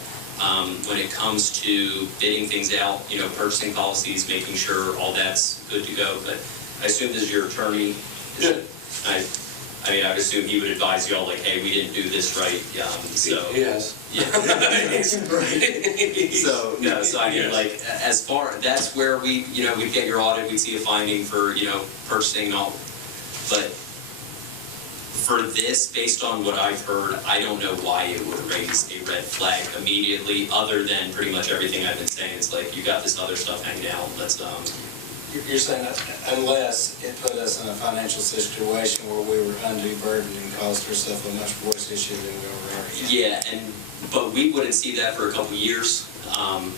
when it comes to bidding things out, purchasing policies, making sure all that's good to go. But I assume this is your attorney. Yeah. I mean, I would assume he would advise y'all like, hey, we didn't do this right. So Yes. yeah. So I mean, like, as far, that's where we'd get your audit, we'd see a finding for, purchasing and all. But for this, based on what I've heard, I don't know why it would raise a red flag immediately, other than pretty much everything I've been saying. It's like, you got this other stuff hanging out, let's, You're saying that unless it put us in a financial situation where we were undue burdened and caused ourselves a much worse issue than we already had. Yeah, but we wouldn't see that for a couple years.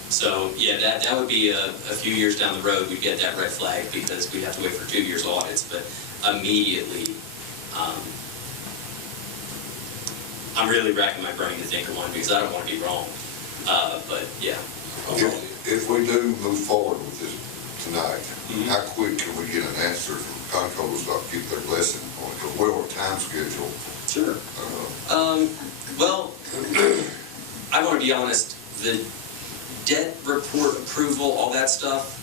So yeah, that would be a few years down the road, we'd get that red flag because we'd have to wait for 2 years audits. But immediately, I'm really racking my brain to think of one because I don't want to be wrong. But yeah. If we do move forward with this tonight, how quick can we get an answer from Comptroller to give their blessing on it? Because we're on a time schedule. Sure. Well, I want to be honest, the debt report approval, all that stuff,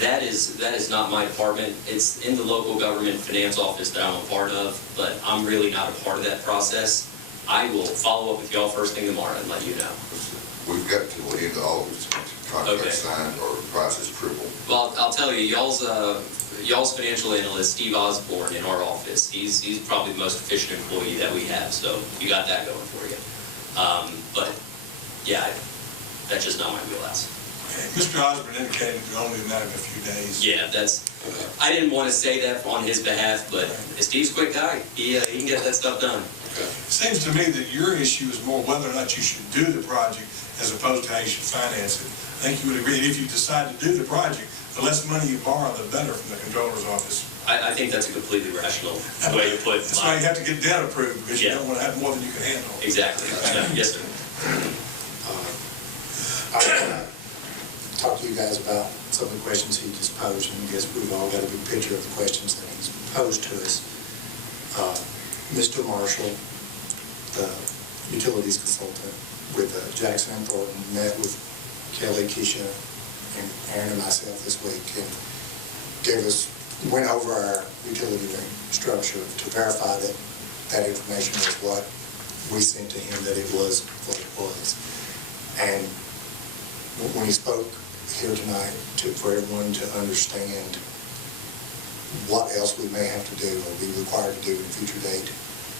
that is not my department. It's in the local government finance office that I'm a part of, but I'm really not a part of that process. I will follow up with y'all first thing tomorrow and let you know. We've got to the end of August, contract Okay. signed or price is triple. Well, I'll tell you, y'all's financial analyst, Steve Osborne, in our office, he's probably the most efficient employee that we have, so you got that going for you. But yeah, that's just not my wheelhouse. Mr. Osborne indicated it only a matter of a few days. Yeah, I didn't want to say that on his behalf, but Steve's a quick guy. He can get that stuff done. It seems to me that your issue is more whether or not you should do the project as opposed to how you should finance it. I think you would agree that if you decide to do the project, the less money you borrow, the better from the Comptroller's office. I think that's a completely rational way to put it. That's why you have to get debt approved, because you don't want to have more than you can handle. Exactly. Yes, sir. I talked to you guys about some of the questions he just posed, and I guess we've all got a good picture of the questions that he's posed to us. Mr. Marshall, the utilities consultant with Jackson and Thornton, met with Kelly, Keisha, and Aaron and myself this week and went over our utility ring structure to verify that that information was what we sent to him, that it was what it was. And when he spoke here tonight, for everyone to understand what else we may have to do or be required to do in a future date,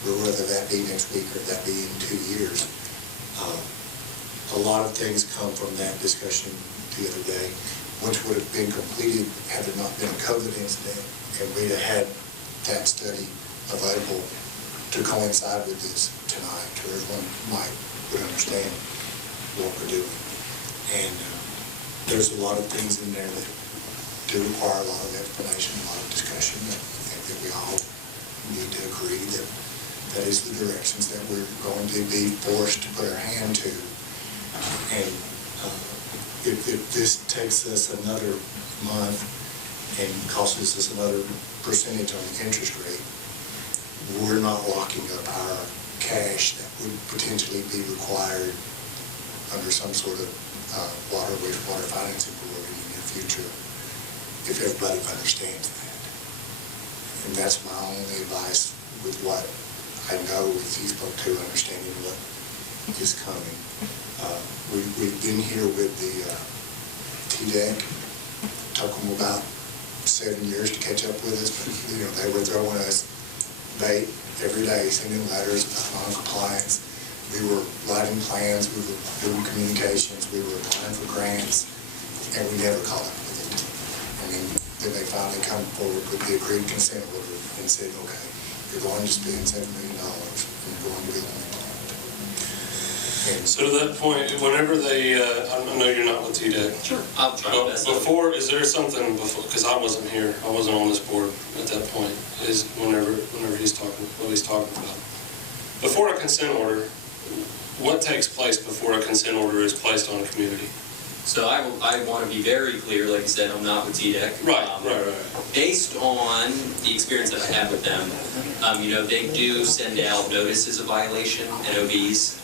whether that be next week or that be in 2 years. A lot of things come from that discussion the other day, which would have been completed had it not been a COVID incident, and we'd have had that study available to coincide with this tonight, to everyone would understand what we're doing. And there's a lot of things in there that do require a lot of explanation, a lot of discussion. I think that we all need to agree that that is the directions that we're going to be forced to put our hand to. And if this takes us another month and costs us another percentage on the interest rate, we're not locking up our cash that would potentially be required under some sort of wastewater financing program in the near future, if everybody understands that. And that's my only advice with what I know with these folks too, understanding what is coming. We've been here with the TDEC, talking about 7 years to catch up with us, but, you know, they were throwing us bait every day, sending letters about non-compliance. We were writing plans, we were doing communications, we were applying for grants, and we never caught up with it. And then they finally come forward with the agreed consent order and said, okay, you're going to spend $7 million and you're going to build a new plant. So to that point, whenever they, I know you're not with TDEC. Sure. I'll try my best. Before, is there something before, because I wasn't here, I wasn't on this board at that point, is whenever he's talking, what he's talking about. Before a consent order, what takes place before a consent order is placed on a community? So I want to be very clear, like you said, I'm not with TDEC. Right. Based on the experience that I have with them, you know, they do send out notices of violation, NOVs.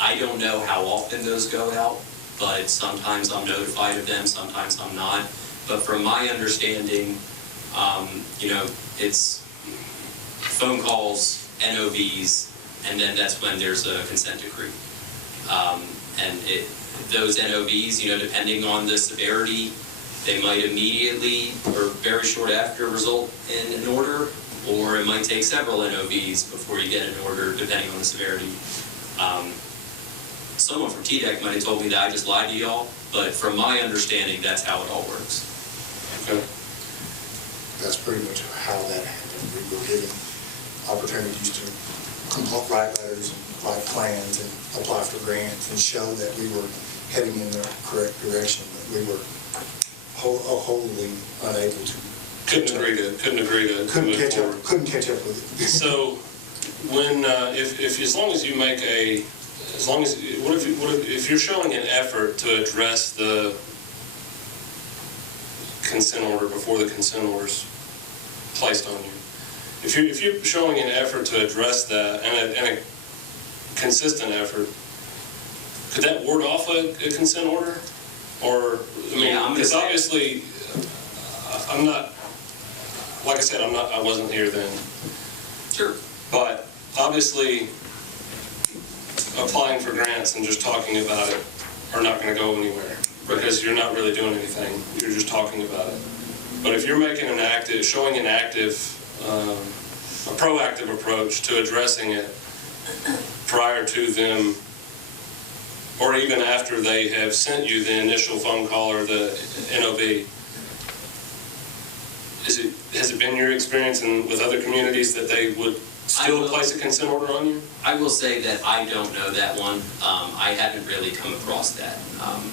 I don't know how often those go out, but sometimes I'm notified of them, sometimes I'm not. But from my understanding, you know, it's phone calls, NOVs, and then that's when there's a consent decree. And those NOVs, you know, depending on the severity, they might immediately or very short after result in an order, or it might take several NOVs before you get an order, depending on the severity. Someone from TDEC might have told me that I just lied to y'all, but from my understanding, that's how it all works. Okay. That's pretty much how that happened. We were given opportunities to write letters, and write plans, and apply for grants, and show that we were heading in the correct direction, but we were wholly unable to. Couldn't agree to move forward. Couldn't catch up with it. So, when if as long as you make a, if you're showing an effort to address the consent order before the consent order's placed on you, if you're showing an effort to address that and a consistent effort, could that ward off a consent order? Or, I mean, because obviously, I'm not, like I said, I wasn't here then. Sure. But obviously, applying for grants and just talking about it are not going to go anywhere because you're not really doing anything. You're just talking about it. But if you're making an active, showing an active, a proactive approach to addressing it prior to them, or even after they have sent you the initial phone call or the NOV, has it been your experience with other communities that they would still place a consent order on you? I will say that I don't know that one. I haven't really come across that.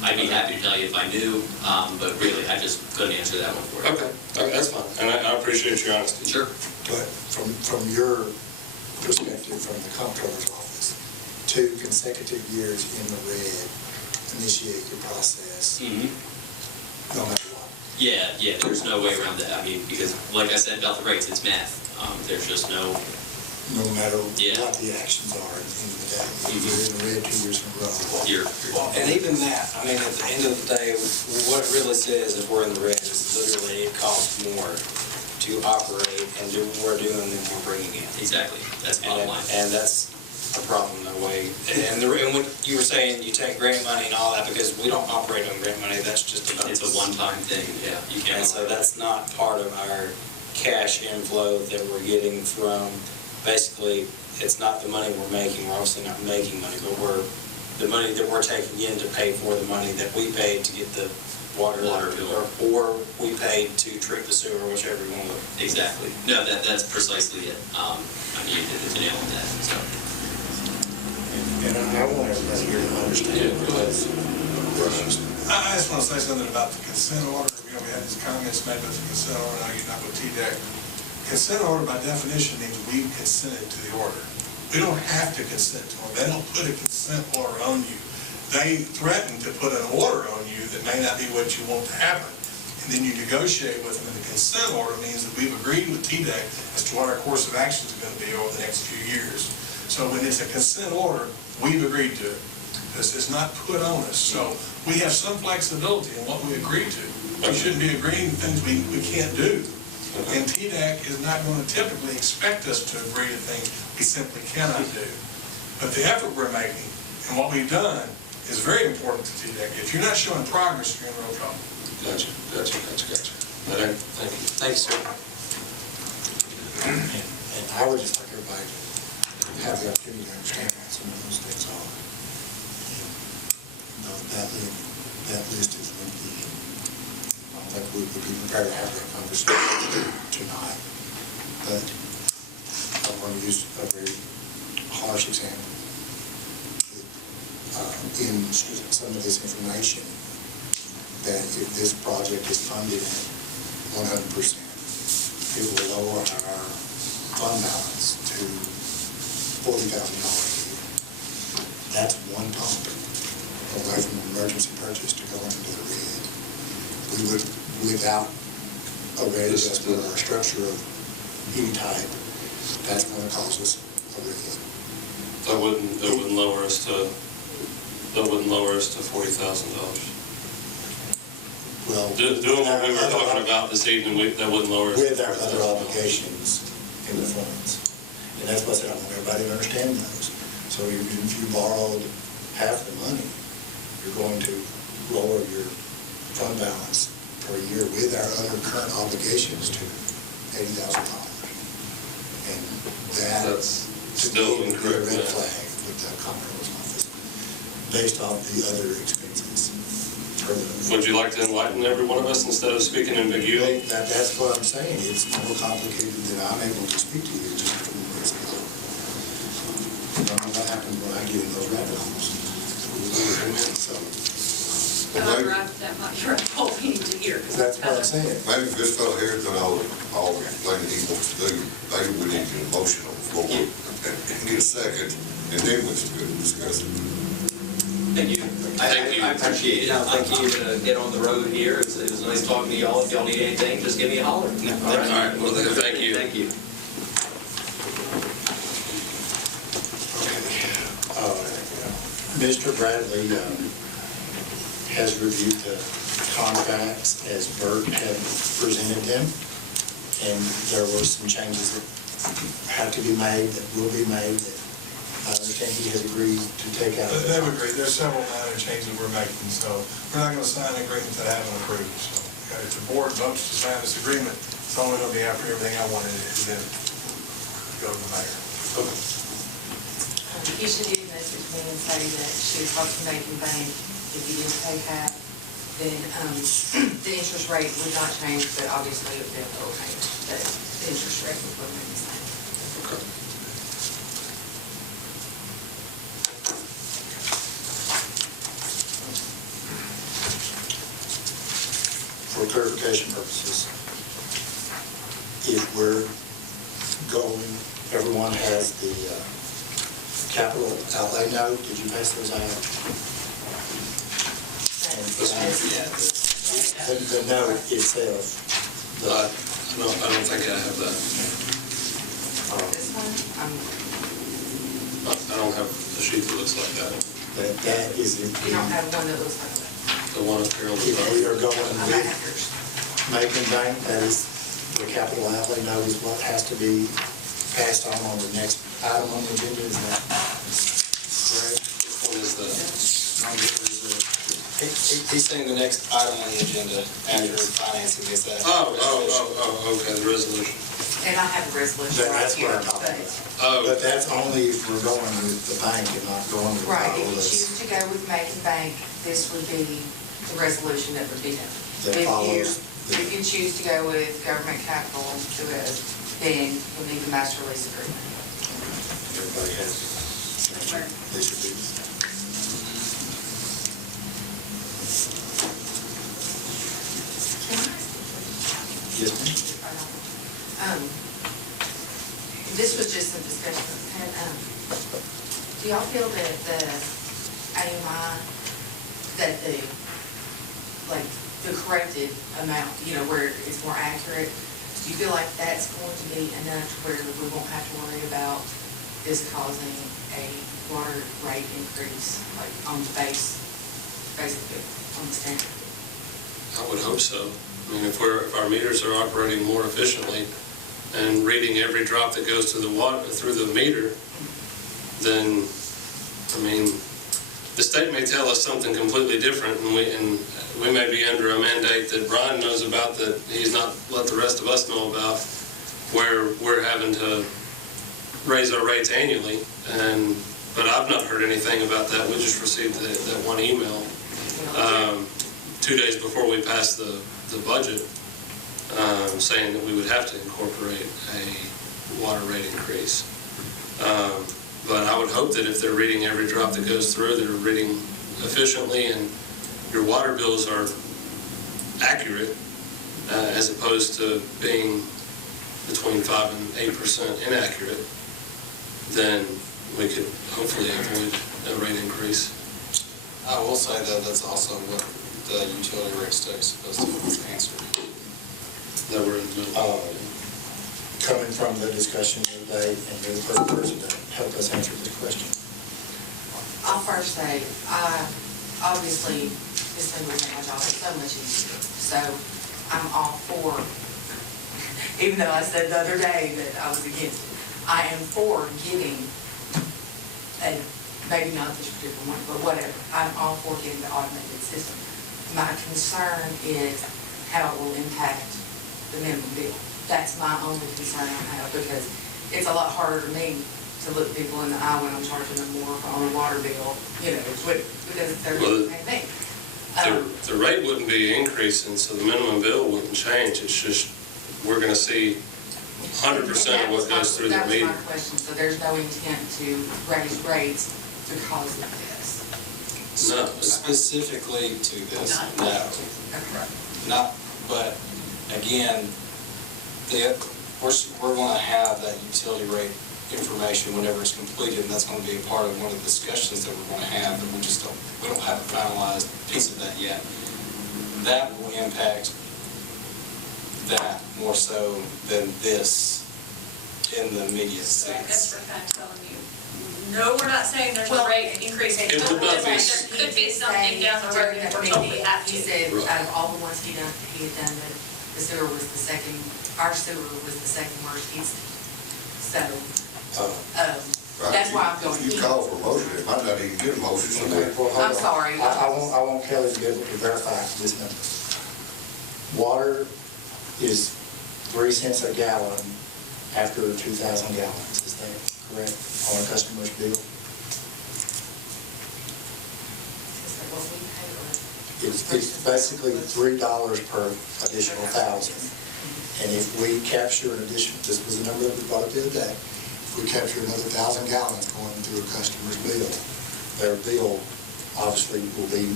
I'd be happy to tell you if I knew, but really I just couldn't answer that one for you. Okay, that's fine. And I appreciate your honesty. Sure. But from your perspective, from the Comptroller's office, 2 consecutive years in the red, initiate your process, no matter what. Yeah, there's no way around that. I mean, because like I said about the rates, it's math. There's just no matter what the actions are at the end of the day. If you're in the red 2 years in a row. And even that, I mean, at the end of the day, what it really says if we're in the red is literally it costs more to operate and do what we're doing than we're bringing in. Exactly. That's bottom line. And that's a problem, no way. And when you were saying you take grant money and all that, because we don't operate on grant money, that's just about. It's a one-time thing, yeah. You can't. And so that's not part of our cash inflow that we're getting from, basically, it's not the money we're making. We're obviously not making money, but the money that we're taking in to pay for the money that we paid to get the water or we paid to treat the sewer, whichever you want to. Exactly. No, that's precisely it. I mean, you hit the nail on that. So. And I want everybody here to understand because I just want to say something about the consent order. You know, we had these comments made about the consent order. Now you're not with TDEC. Consent order by definition means we consented to the order. We don't have to consent to them. They don't put a consent order on you. They threaten to put an order on you that may not be what you want to happen. And then you negotiate with them. And the consent order means that we've agreed with TDEC as to what our course of action is going to be over the next few years. So when it's a consent order, we've agreed to it. This is not put on us. So we have some flexibility in what we agree to. We shouldn't be agreeing to things we can't do. And TDEC is not going to typically expect us to agree to things we simply cannot do. But the effort we're making and what we've done is very important to TDEC. If you're not showing progress, you're in real trouble. Gotcha. Okay, thank you. Thanks, sir. And I would just like everybody to have the opportunity to understand what some of those things are. And, that list is lengthy. I don't think we would be prepared to have that conversation tonight. But I want to use a very harsh example. In some of this information, that if this project is funded at 100%, it will lower our fund balance to $40,000 a year. That's one pump away from emergency purchase to go into the red. We would, without a red adjustment or a structure of any type, that's going to cause us a red. That wouldn't lower us to $40,000. Well, Doing what we were talking about this evening, that wouldn't lower us. With our other obligations in the funds. And that's what I said, I want everybody to understand those. So if you borrowed half the money, you're going to lower your fund balance per year with our other current obligations to $80,000. And that's still to me, incorrect. a red flag with the Comptroller's office, based off the other expenses. Would you like to enlighten every one of us instead of speaking ambiguity? Well, that's what I'm saying. It's more complicated than I'm able to speak to you just a few minutes ago. I don't know what happens when I get in those rabbit holes. So, I'd rather that might be all we need to hear. that's what I'm saying. Maybe if this fellow here done all the things he wants to do, maybe we need an motion on the floor and get a second, and then we can discuss it. Thank you. Thank you. I appreciate it. Thank you to get on the road here. It was nice talking to y'all. If y'all need anything, just give me a holler. All right, well, thank you. Thank you. Mr. Bradley has reviewed the contracts as Bert had presented them, and there were some changes that have to be made, that will be made, that I understand he has agreed to take out. They've agreed. There's several minor changes we're making, so we're not going to sign an agreement that I haven't approved. So if the board votes to sign this agreement, it's only going to be after everything I wanted to then go to the mayor. Okay. You should do message me and say that she was talking to Macon Bank. If you didn't pay half, then the interest rate would not change, but obviously it would be a lower payment. But the interest rate would remain the same. Okay. For clarification purposes, if we're going, everyone has the capital outlay note, did you pass those out? And the note itself, I don't think I have that. This one, I don't have a sheet that looks like that. that is, you don't have one that looks like that. The one up here on the if top. we are going I might have with yours. Macon Bank, that is, the capital outlay note is what has to be passed on the next item on the agenda, is that correct? Which one is that? He's saying the next item on the agenda after financing is that. Okay, the resolution. And I have a resolution right That's here. what I'm talking but- about. But that's only if we're going with the bank and not going with Right, if all you this. choose to go with Macon Bank, this would be the resolution that would be done. That follows the- If you choose to go with government capital to it, then you'll need the master lease agreement. Everybody has, they should do. Yes, ma'am. This was just some discussion we had. Do y'all feel that the AMI, that the corrected amount, where it's more accurate, do you feel like that's going to be enough where we won't have to worry about this causing a water rate increase, like on the basically on the standard? I would hope so. I mean, if our meters are operating more efficiently and reading every drop that goes to the water through the meter, then, I mean, this state may tell us something completely different, and we may be under a mandate that Brian knows about that he's not let the rest of us know about, where we're having to raise our rates annually. But I've not heard anything about that. We just received that one email 2 days before we passed the budget, saying that we would have to incorporate a water rate increase. But I would hope that if they're reading every drop that goes through, they're reading efficiently and your water bills are accurate, as opposed to being between 5 and 8% inaccurate, then we could hopefully avoid a rate increase. I will say that that's also what the utility rate study is supposed to answer. That we're in the middle of. Coming from the discussion today, and you're the first person to help us answer this question. I'll first say, obviously, this thing will make my job so much easier. So I'm all for, even though I said the other day that I was against it, I am for getting, and maybe not this particular one, but whatever, I'm all for getting the automated system. My concern is how it will impact the minimum bill. That's my only concern I have, because it's a lot harder for me to look people in the eye when I'm charging them more on a water bill, because they're doing the same thing. The rate wouldn't be increasing, so the minimum bill wouldn't change. It's just, we're going to see 100% of what goes through the meter. That's my question. So there's no intent to raise rates because of this? No. Specifically to this, no. Okay. Not, but again, we're going to have that utility rate information whenever it's completed, and that's going to be a part of one of the discussions that we're going to have, but we don't have a finalized piece of that yet. That will impact that more so than this in the immediate So I guess sense. we're kind of telling you, no, we're not saying there's a rate increase. It would not be. There could be something down the road that we're told we have to. He said out of all the ones he had done, that the sewer was the second, our sewer was the second worst he's seen. So, that's why I'm going. If you call for a motion, it might not even get a motion. Okay, well, hold I'm on. sorry. I want Kelly to be able to verify this number. Water is 3 cents a gallon after 2,000 gallons. Is that correct on a customer's bill? It's basically $3 per additional 1,000. And if we capture an additional, this was the number that we brought up the other day, if we capture another 1,000 gallons going through a customer's bill, their bill obviously will be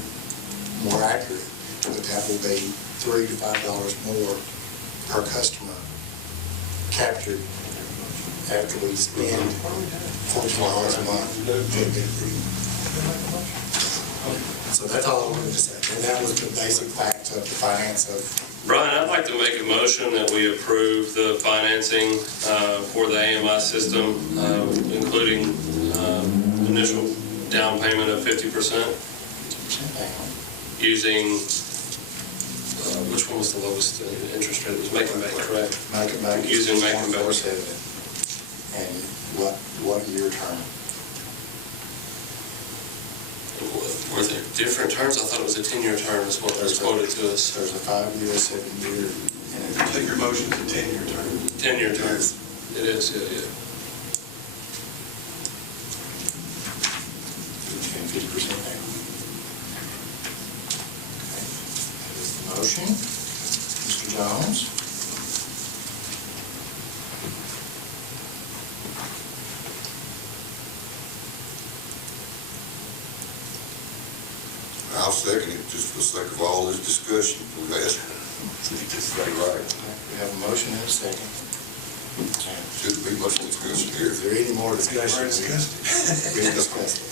more accurate, but that will be $3 to $5 more per customer captured after we spend $14 a month. So that's all I wanted to say. And that was the basic facts of the finance of. Brian, I'd like to make a motion that we approve the financing for the AMI system, including initial down payment of 50%, using, which one was the lowest interest rate? It was Macon Bank, correct? Macon Bank. Using Macon Bank. And what year term? Were there different terms? I thought it was a 10-year term is what was quoted to us. There's a 5-year, 7-year, and I think your motion's a 10-year term. 10-year term. It is, yeah. and 50% down. Okay, that is the motion. Mr. Jones? I'll second it, just for the sake of all this discussion we've had. Right. We have a motion and a second. Shouldn't be much discussion here. Is there any more discussion? We're discussing. We discussed it.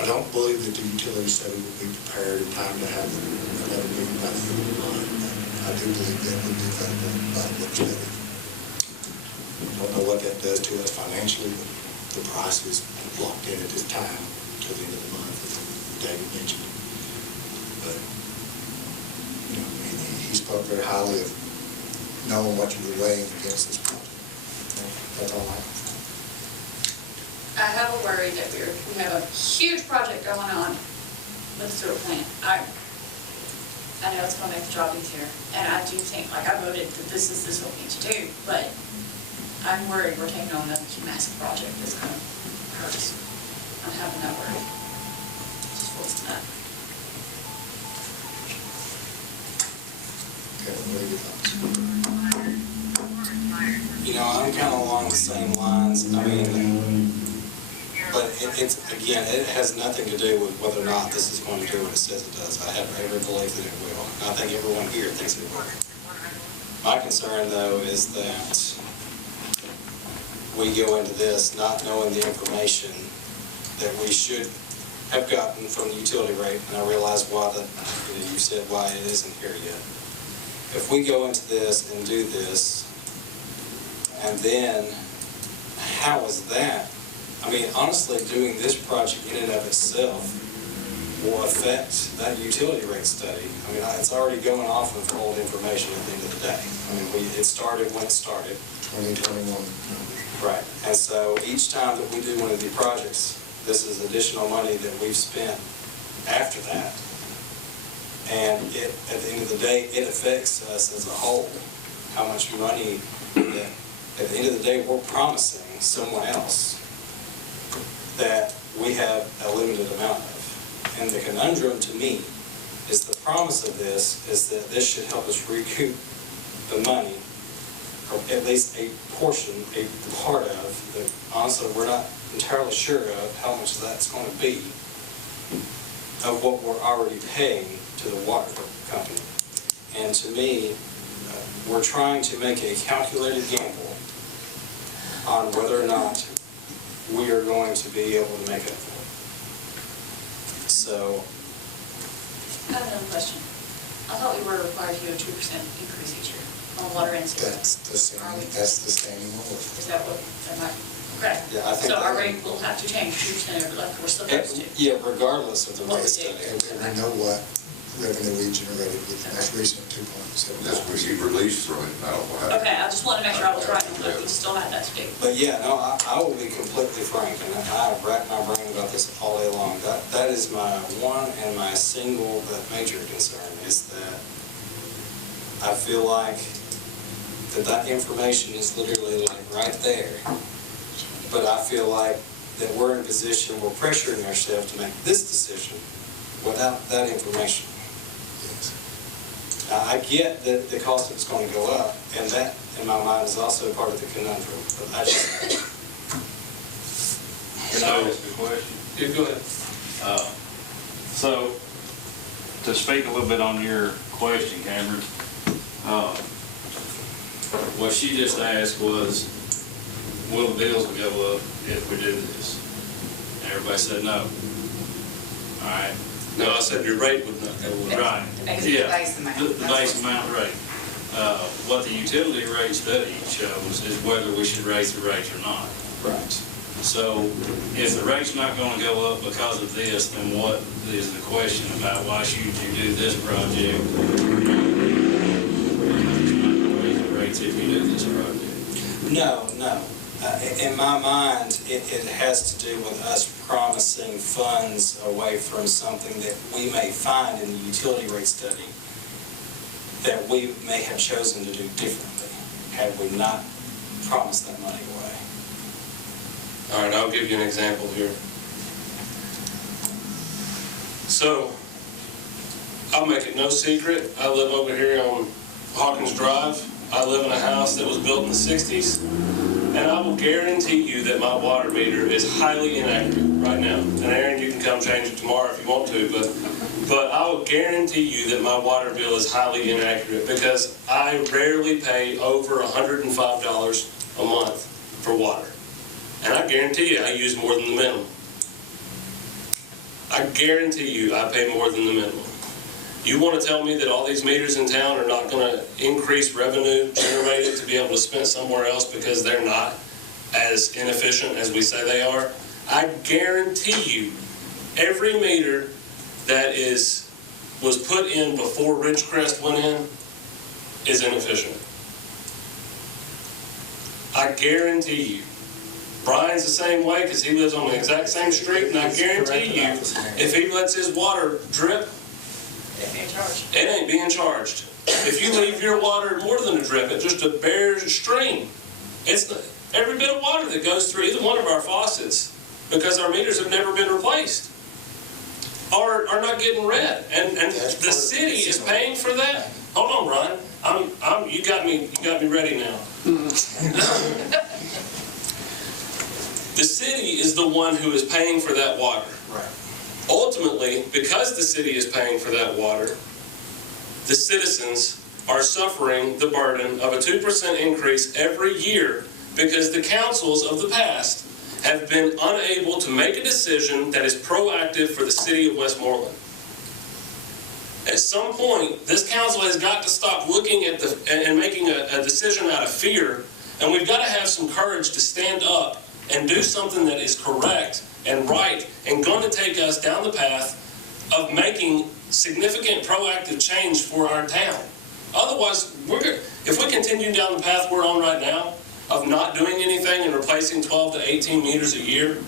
I don't believe that the utility study will be prepared in time to have another meeting by the end of the month. I do believe that would be valuable by the study. Don't know what that does to us financially, but the price is locked in at this time till the end of the month, as David mentioned. But, he spoke very highly of knowing what you were weighing against this project. That's all I have. I worried that we have a huge project going on with the sewer plant. I know it's gonna make the job easier, and I do think, like, I voted that this is what we need to do, but I'm worried we're taking on a massive project that's gonna hurt us. I'm having that worry. Just voicing that. Okay, what are your thoughts? You know, I'm kind of along the same lines. I mean, but it's, again, it has nothing to do with whether or not this is going to do what it says it does. I have every belief that it will. I think everyone here thinks it will. My concern, though, is that we go into this not knowing the information that we should have gotten from the utility rate, and I realize why you said why it isn't here yet. If we go into this and do this, and then how is that? I mean, honestly, doing this project in and of itself will affect that utility rate study. I mean, it's already going off of old information at the end of the day. I mean, it started when it started. 2021. Right. And so each time that we do one of the projects, this is additional money that we've spent after that. And at the end of the day, it affects us as a whole. How much money that at the end of the day we're promising someone else that we have a limited amount of. And the conundrum to me is the promise of this is that this should help us recoup the money, or at least a portion, a part of, that honestly we're not entirely sure of how much that's going to be, of what we're already paying to the water company. And to me, we're trying to make a calculated gamble on whether or not we are going to be able to make it for it. So. I have another question. I thought we were required to do a 2% increase each year on water and sewer. That's the standing order. Is that what, am I, okay. Yeah, I think so that our rate will have to change 2% like we're supposed to. Yeah, regardless of the rate study. And we know what revenue we generated with the most recent 2.7. That's what you released from it, I don't know how. Okay, I just wanted to make sure I was right on that. We still had that to do. But yeah, no, I will be completely frank, and I rack my brain about this all day long. That is my one and my single but major concern, is that I feel like that information is literally like right there. But I feel like that we're in a position, we're pressuring ourselves to make this decision without that information. Now, I get that the cost of it's going to go up, and that, in my mind, is also part of the conundrum. But I just... Can I ask a question? Yeah, go ahead. So, to speak a little bit on your question, Cameron, what she just asked was, will the bills go up if we do this? And everybody said no. All right. No, I said your rate would not go up. Right. The base amount. The base amount rate. What the utility rate study shows is whether we should raise the rates or not. Right. So if the rate's not going to go up because of this, then what is the question about why should you do this project? Raise the rates if you do this project. No. In my mind, it has to do with us promising funds away from something that we may find in the utility rate study that we may have chosen to do differently had we not promised that money away. All right, I'll give you an example here. So, I'll make it no secret, I live over here on Hawkins Drive. I live in a house that was built in the 60s, and I will guarantee you that my water meter is highly inaccurate right now. And Aaron, you can come change it tomorrow if you want to, but I will guarantee you that my water bill is highly inaccurate because I rarely pay over $105 a month for water. And I guarantee you I use more than the minimum. I guarantee you I pay more than the minimum. You want to tell me that all these meters in town are not going to increase revenue generated to be able to spend somewhere else because they're not as inefficient as we say they are? I guarantee you every meter that was put in before Ridgecrest went in is inefficient. I guarantee you Brian's the same way because he lives on the exact same street, and I guarantee you, if he lets his water drip, it ain't being charged. If you leave your water more than a drip, it's just a bare stream. It's every bit of water that goes through either one of our faucets, because our meters have never been replaced, are not getting read, and the city is paying for that. Hold on, Brian. You got me ready now. The city is the one who is paying for that water. Right. Ultimately, because the city is paying for that water, the citizens are suffering the burden of a 2% increase every year because the councils of the past have been unable to make a decision that is proactive for the city of Westmoreland. At some point, this council has got to stop looking at and making a decision out of fear, and we've got to have some courage to stand up and do something that is correct and right and going to take us down the path of making significant proactive change for our town. Otherwise, if we continue down the path we're on right now of not doing anything and replacing 12 to 18 meters a year,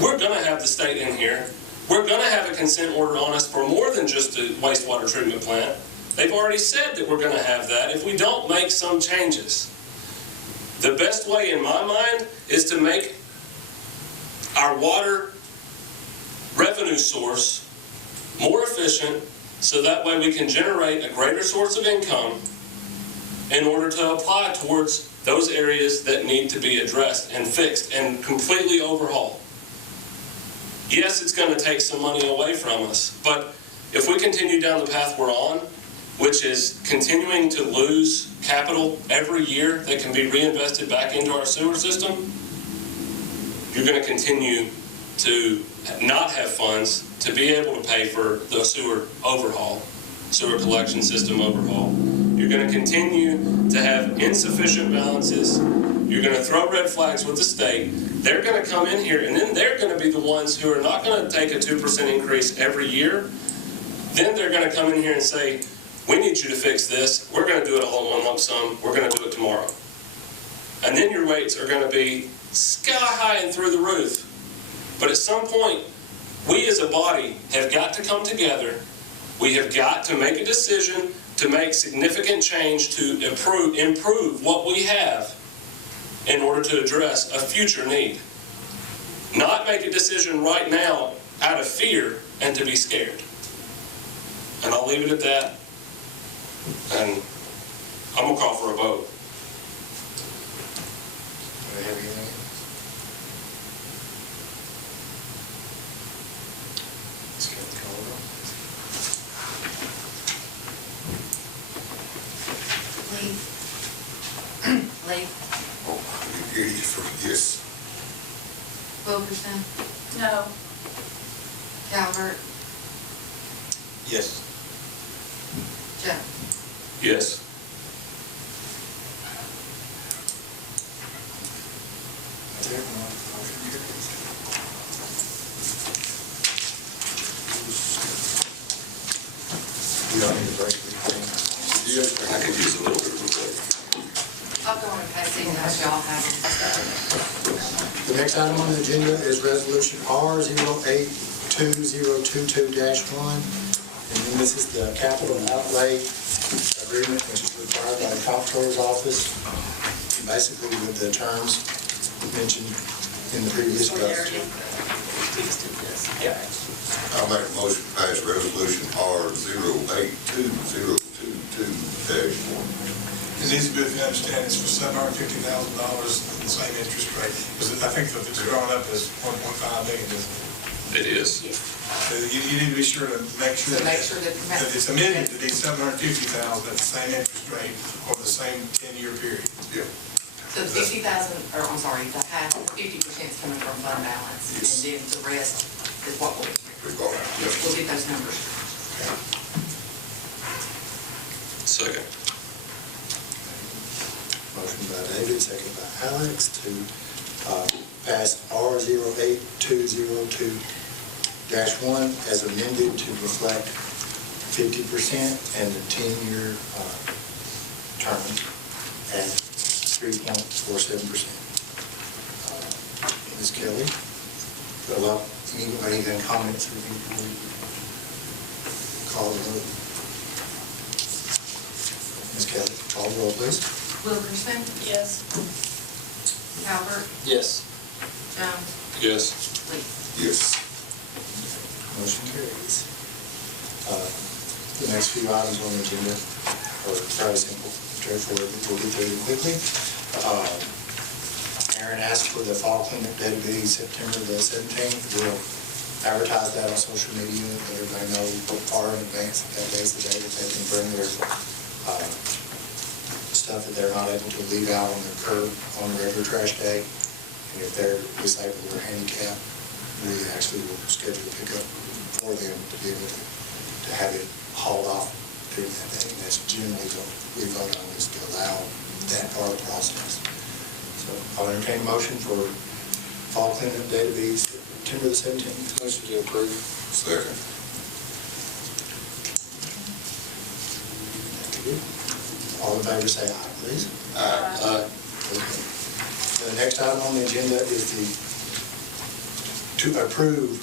we're going to have the state in here. We're going to have a consent order on us for more than just a wastewater treatment plant. They've already said that we're going to have that if we don't make some changes. The best way, in my mind, is to make our water revenue source more efficient so that way we can generate a greater source of income in order to apply towards those areas that need to be addressed and fixed and completely overhauled. Yes, it's going to take some money away from us, but if we continue down the path we're on, which is continuing to lose capital every year that can be reinvested back into our sewer system, you're going to continue to not have funds to be able to pay for the sewer overhaul, sewer collection system overhaul. You're going to continue to have insufficient balances. You're going to throw red flags with the state. They're going to come in here, and then they're going to be the ones who are not going to take a 2% increase every year. Then they're going to come in here and say, we need you to fix this. We're going to do it all in one lump sum. We're going to do it tomorrow. And then your rates are going to be sky high and through the roof. But at some point, we as a body have got to come together. We have got to make a decision to make significant change to improve what we have in order to address a future need. Not make a decision right now out of fear and to be scared. And I'll leave it at that. And I'm going to call for a vote. Do we have anything else? Let's get the call roll. Lee? Oh, you hear you for yes. Wilkerson? No. Calvert? Yes. Jones? Yes. You don't need a break, anything? Yes, I could use a little bit of a break. I'll go on and pass these out, y'all have them. The next item on the agenda is Resolution R082022-1. And then this is the capital outlay agreement, which is required by the Comptroller's office, basically with the terms mentioned in the previous budget. I'll make a motion to pass resolution R082022-1. It needs to be, if you understand, it's for $750,000, the same interest rate, because I think that it's drawn up as 1.5 million, isn't it? It is. So you need to be sure to make sure So that make sure that it's amended to be 750,000 at the same interest rate over the same 10-year period. Yeah. So the 50,000, or I'm sorry, the half, 50% is coming from fund balance, and Yes. then the rest is what we'll get those numbers. Second. Motion by David, second by Alex to pass R082022-1 as amended to reflect 50% and the 10-year term at 3.47%. Ms. Kelly. Well, anybody got any comments or anything before we call the vote? Ms. Kelly, call the roll, please. Wilkerson, Yes. Calvert, Yes. Jones, Yes. Lee. Yes. Motion carries. The next few items on the agenda are fairly simple, straightforward, we'll get through them quickly. Aaron asked for the fall cleanup day to be September the 17th. We'll advertise that on social media, let everybody know far in advance that day's the day that they can bring their stuff that they're not able to leave out on the curb on a regular trash day. And if they're disabled or handicapped, we actually will schedule a pickup for them to be able to have it hauled off during that day. And that's generally what we vote on, is to allow that part of the process. So I'll entertain a motion for fall cleanup day to be September the 17th. Motion to approve. Second. All in favor say aye, please. Aye. Okay. The next item on the agenda is to approve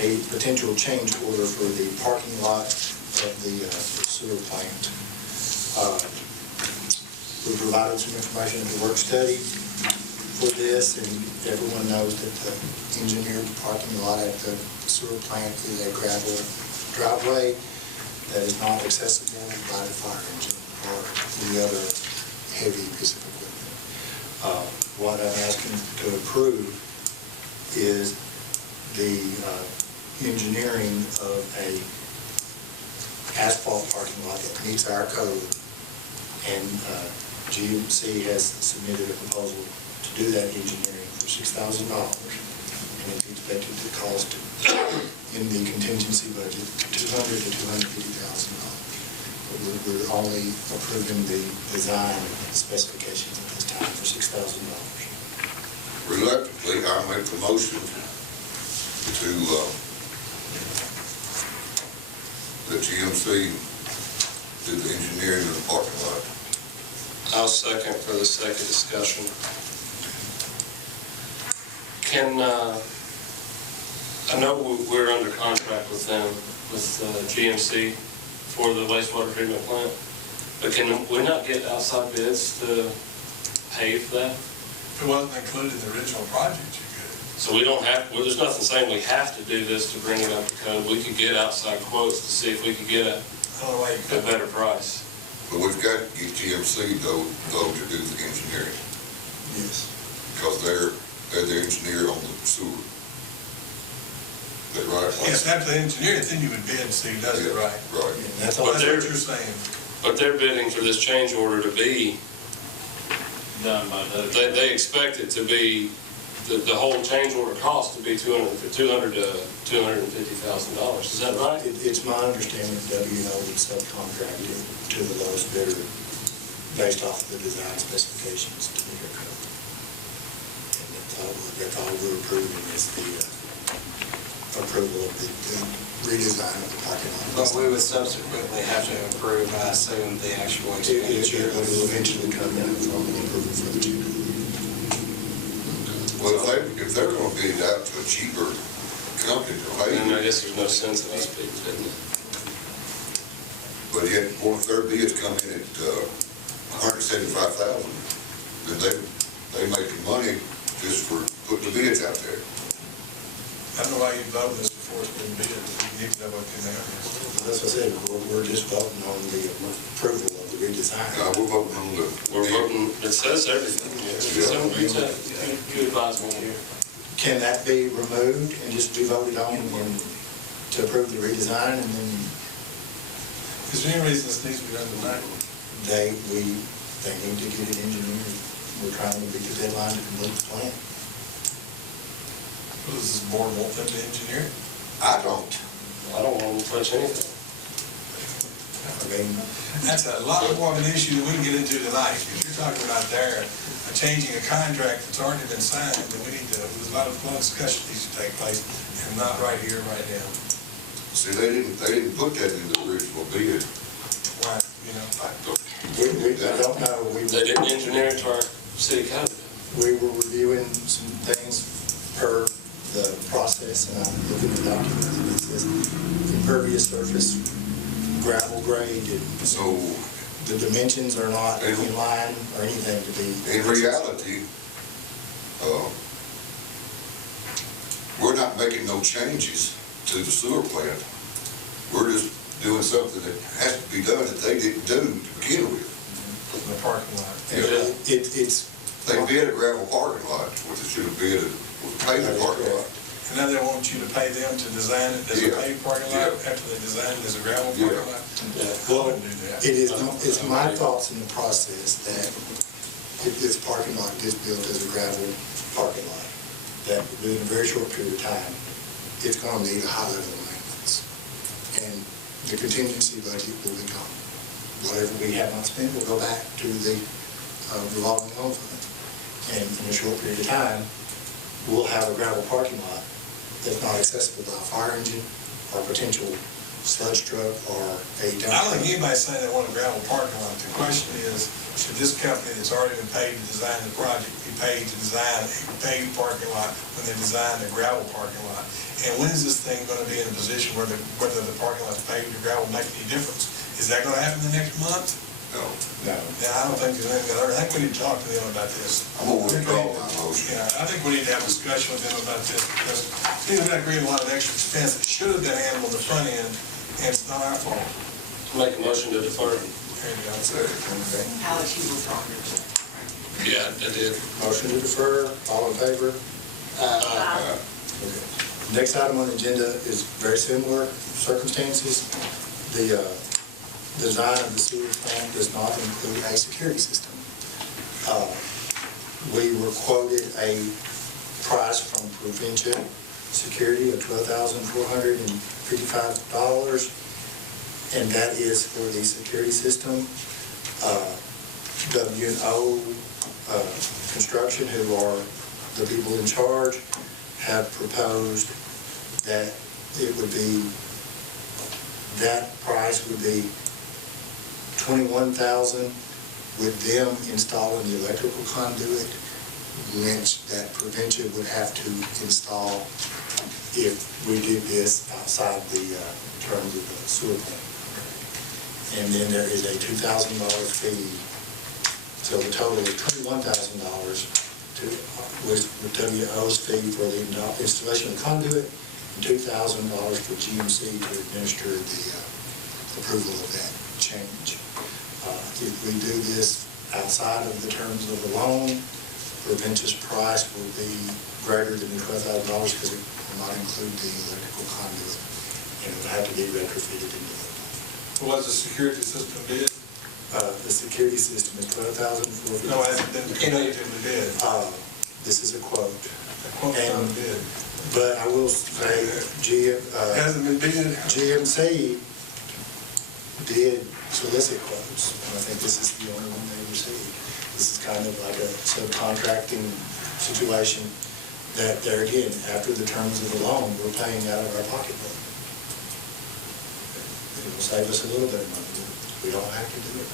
a potential change order for the parking lot of the sewer plant. We provided some information in the work study for this, and everyone knows that the engineered parking lot at the sewer plant is a gravel driveway that is not accessible by the fire engine or any other heavy piece of equipment. What I'm asking to approve is the engineering of a asphalt parking lot that meets our code, and GMC has submitted a proposal to do that engineering for $6,000, and it's expected to cost in the contingency budget $200,000 to $250,000. We're only approving the design specifications at this time for $6,000. Reluctantly, I'll make the motion to the GMC do the engineering of the parking lot. I'll second for the sake of discussion. Can, I know we're under contract with them, with GMC for the wastewater treatment plant, but can we not get outside bids to pave that? If it wasn't included in the original project, you could. So we don't have, well, there's nothing saying we have to do this to bring it up to code. We could get outside quotes to see if we could get I don't know why you a could. better price. But we've got to get GMC though to do the engineering, Yes. because they're the engineer on the sewer. Is that right? Yes, after the engineer, then you would bid and see who does it right. Right. Yeah, that's all. But That's they're- what you're saying. But they're bidding for this change order to be, Done by those. they expect it to be, the whole change order cost to be $200,000 to $250,000. Is that right? It's my understanding that WO would subcontract it to the lowest bidder based off the design specifications to meet our code. And that's all we're approving is the approval of the redesign of the parking lot. But we would subsequently have to approve, I assume, the actual expenditure. It will eventually come in from the approval for the change order. Well, if they're going to bid it out to a cheaper company to pay, And I guess there's no sense in us bidding, isn't it? but yet one of their bids come in at $175,000, then they making money just for putting the bids out there. I don't know why you voted this before it's been bid, you need to know what in there is. As I said, we're just voting on the approval of the redesign. We're voting on the. We're voting, it says everything. So you advise me here. Can that be removed and just be voted on and to approve the redesign, and then Is there any reason this needs to be done tonight? they need to get it engineered? We're trying to beat the deadline to complete the plan. Well, does this board want them to engineer it? I don't. I don't want to touch anything. I mean, That's a lot more of an issue that we can get into tonight. If you're talking about there, changing a contract that's already been signed, then we need to, there's a lot of discussion needs to take place, and not right here, right now. See, they didn't put that in the original bid. Why, you know? I don't. I don't know. They didn't engineer it to our city code. We were reviewing some things process, and I'm looking at the document, and it says impervious surface, gravel grade, and So, the dimensions are not in line or anything to be. in reality, we're not making no changes to the sewer plant. We're just doing something that has to be done that they didn't do to begin with. The parking lot. And it's. They bid a gravel parking lot, which they should have bid a paved parking lot. And now they want you to pay them to design it as a paved parking lot after they design it as a gravel parking lot? Well, I wouldn't do that. it's my thoughts in the process that if this parking lot gets built as a gravel parking lot, that within a very short period of time, it's gonna need a high level of maintenance. And the contingency budget will be gone. Whatever we have not spent will go back to the revolving loan fund. And in a short period of time, we'll have a gravel parking lot that's not accessible by a fire engine or potential sludge truck or a dump I don't truck. think anybody's saying they want a gravel parking lot. The question is, should this company that's already been paid to design the project be paid to design a paved parking lot when they design the gravel parking lot? And when is this thing gonna be in a position where whether the parking lot's paved or gravel make any difference? Is that gonna happen the next month? No. No. Yeah, I don't think there's anything, I think we need to talk to them about this. I'm gonna withdraw my motion. Yeah, I think we need to have a discussion with them about this, because they're gonna create a lot of extra expense that should have been handled on the front end, and it's not our fault. Make a motion to defer. There you go. Okay. Alex, you will talk. Yeah, I did. Motion to defer, all in favor? Okay. Next item on the agenda is very similar circumstances. The design of the sewer plant does not include a security system. We were quoted a price from Provencia Security of $12,455, and that is for the security system. W&O Construction, who are the people in charge, have proposed that it would be, that price would be $21,000 with them installing the electrical conduit, which that Provencia would have to install if we did this outside the terms of the sewer plant. And then there is a $2,000 fee, so the total is $21,000 was WO's fee for the installation of the conduit, and $2,000 for GMC to administer the approval of that change. If we do this outside of the terms of the loan, Provencia's price will be greater than the $12,000 because it will not include the electrical conduit, and it will have to be retrofitted into the loan. What was the security system bid? The security system is $12,455. No, it hasn't been definitively bid. This is a quote. The quote's not bid. But I will say, It hasn't been bid? GMC did solicit quotes, and I think this is the only one they received. This is kind of like a subcontracting situation that there again, after the terms of the loan, we're paying out of our pocketbook. It will save us a little bit of money. We don't have to do it.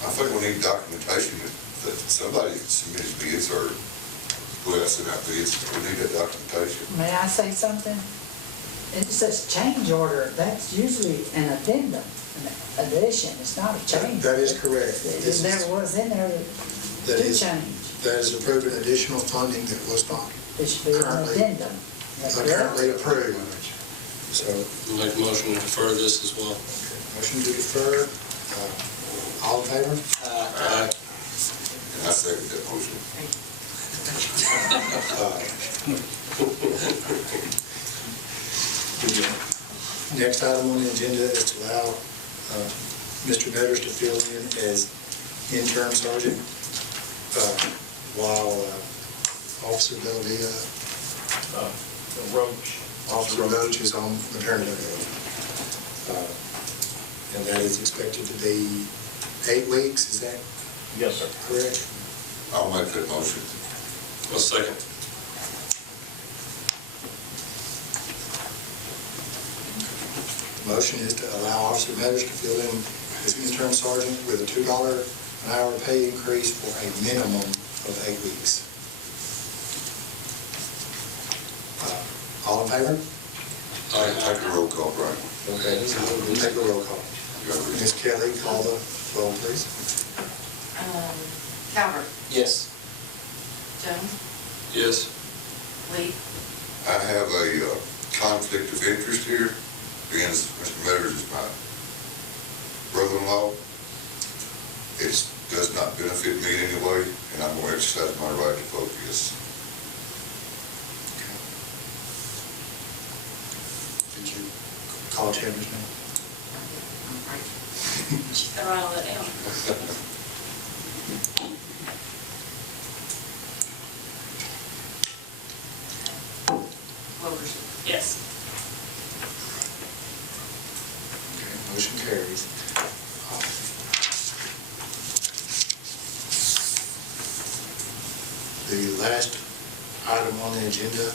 I think we need documentation that somebody submitted bids or who else sent out bids. We need that documentation. May I say something? It says change order, that's usually an addendum, an addition, it's not a change. That is correct. This There is- was in there That to is, change. that is approved an additional funding that was not It should be an currently- addendum. That's correct? currently approved. So, Make a motion to defer this as well. motion to defer, all in favor? Aye. And I second that motion. Next item on the agenda is to allow Mr. Netters to fill in as intern sergeant while Officer Belvia, Officer Roach is on maternity leave. And that is expected to be 8 weeks, is that Yes, sir. correct? I'll make that motion. A second. Motion is to allow Officer Netters to fill in as intern sergeant with a $2 an hour pay increase for a minimum of 8 weeks. All in favor? Take a roll call, Brian. Okay, so we'll take a roll call. Ms. Kelly, call the roll, please. Calvert, Yes. Jones, Yes. I Lee, have a conflict of interest here, being as Mr. Metters is my brother-in-law. It does not benefit me in any way, and I'm going to exercise my right to vote yes. Did you call Chambers now? She's gonna write all that down. Wilkerson. Yes. Okay, motion carries. The last item on the agenda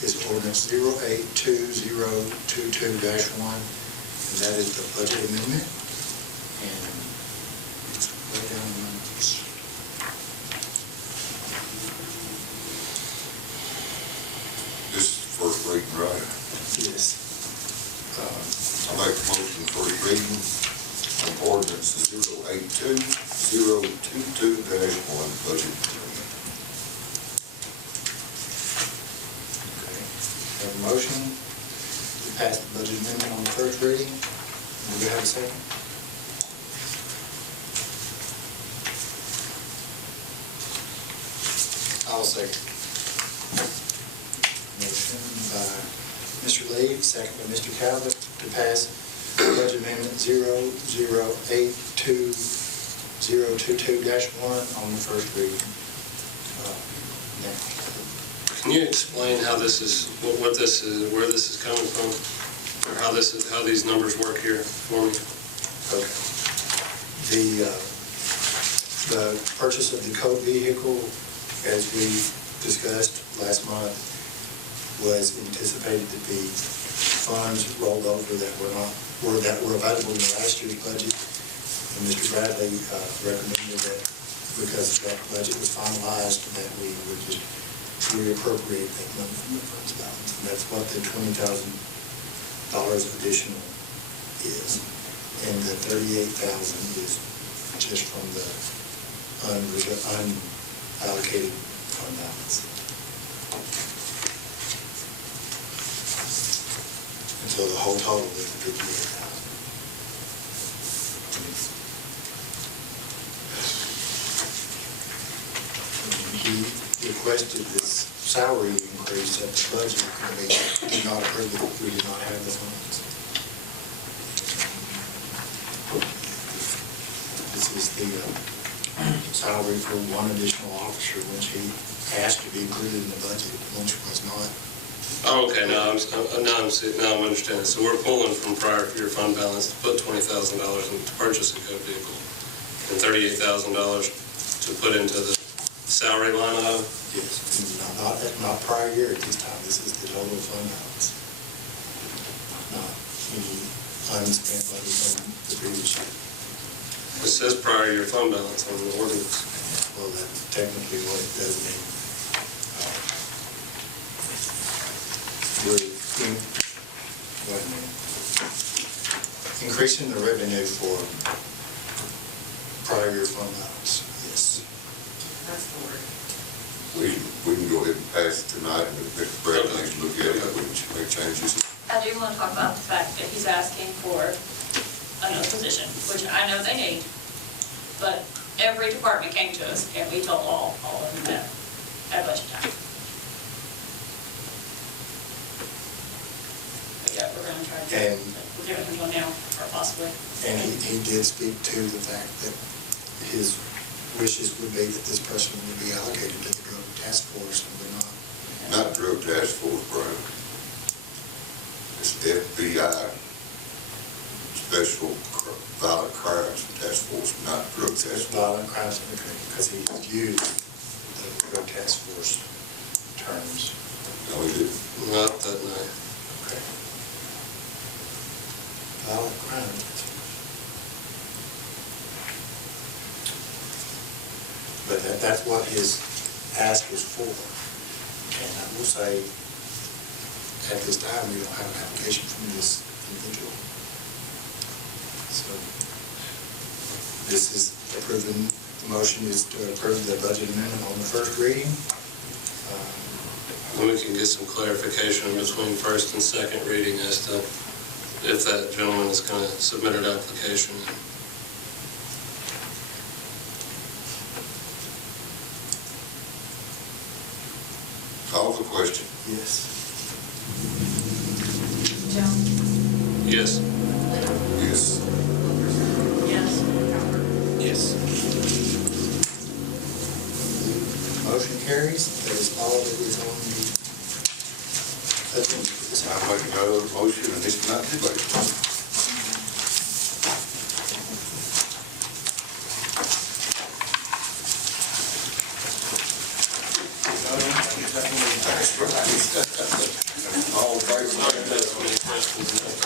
is ordinance 082022-1, and that is the budget amendment. And it's way down the numbers. This is the first reading, right? Yes. I make a motion for reading on ordinance 082022-1, budget amendment. Okay. Have a motion to pass the budget amendment on the first reading. Do we have a second? I'll second. Motion by Mr. Lee, second by Mr. Calvert, to pass budget amendment 082022-1 on the first reading. Now, Can you explain how this is, what this is, where this is coming from? Or how this is, how these numbers work here for me? okay. The purchase of the code vehicle, as we discussed last month, was anticipated to be funds rolled over that were available in the last year's budget. And Mr. Bradley recommended that because that budget was finalized, that we would just reappropriate that money from the funds balance. And that's what the $20,000 additional is. And the $38,000 is just from the unallocated fund balance. And so the whole total is $58,000. He requested this salary increase at the budget, and we did not approve it. We did not have the funds. This is the salary for one additional officer, which he asked to be included in the budget, which was not. Oh, okay, now I'm understanding. So we're pulling from prior year fund balance to put $20,000 in to purchase a code vehicle and $38,000 to put into the salary line item? Yes, not prior year at this time. This is the total fund balance. Not any unspent money from the previous year. It says prior year fund balance on the ordinance. Well, that's technically what it does mean. Wait a minute. Increasing the revenue for prior year fund balance, yes. That's the word. We can go ahead and pass it tonight, and if Mr. Bradley needs to look at it, we can make changes. I do want to talk about the fact that he's asking for another position, which I know they need, but every department came to us and we told all of them that at budget time. But yeah, we're gonna try to And we're giving him one now, or possibly. And he did speak to the fact that his wishes would be that this person would be allocated to the drug task force, and we're not. Not drug task force, Brian. It's FBI, Special Violent Crimes Task Force, not drug task force. Violent crimes, because he used the drug task force terms. No, he didn't. Not that night. Okay. Violent crimes. But that's what his ask is for. And I will say, at this time, we don't have an application from this individual. So this is approving, the motion is to approve the budget amendment on the first reading. And we can get some clarification between first and second reading as to if that gentleman is going to submit an application. Call the question. Yes. Jones? Yes. Yes. Yes. Yes. Motion carries. That is all that is on the agenda. I make another motion and it's not debatable. That's right. All in favor?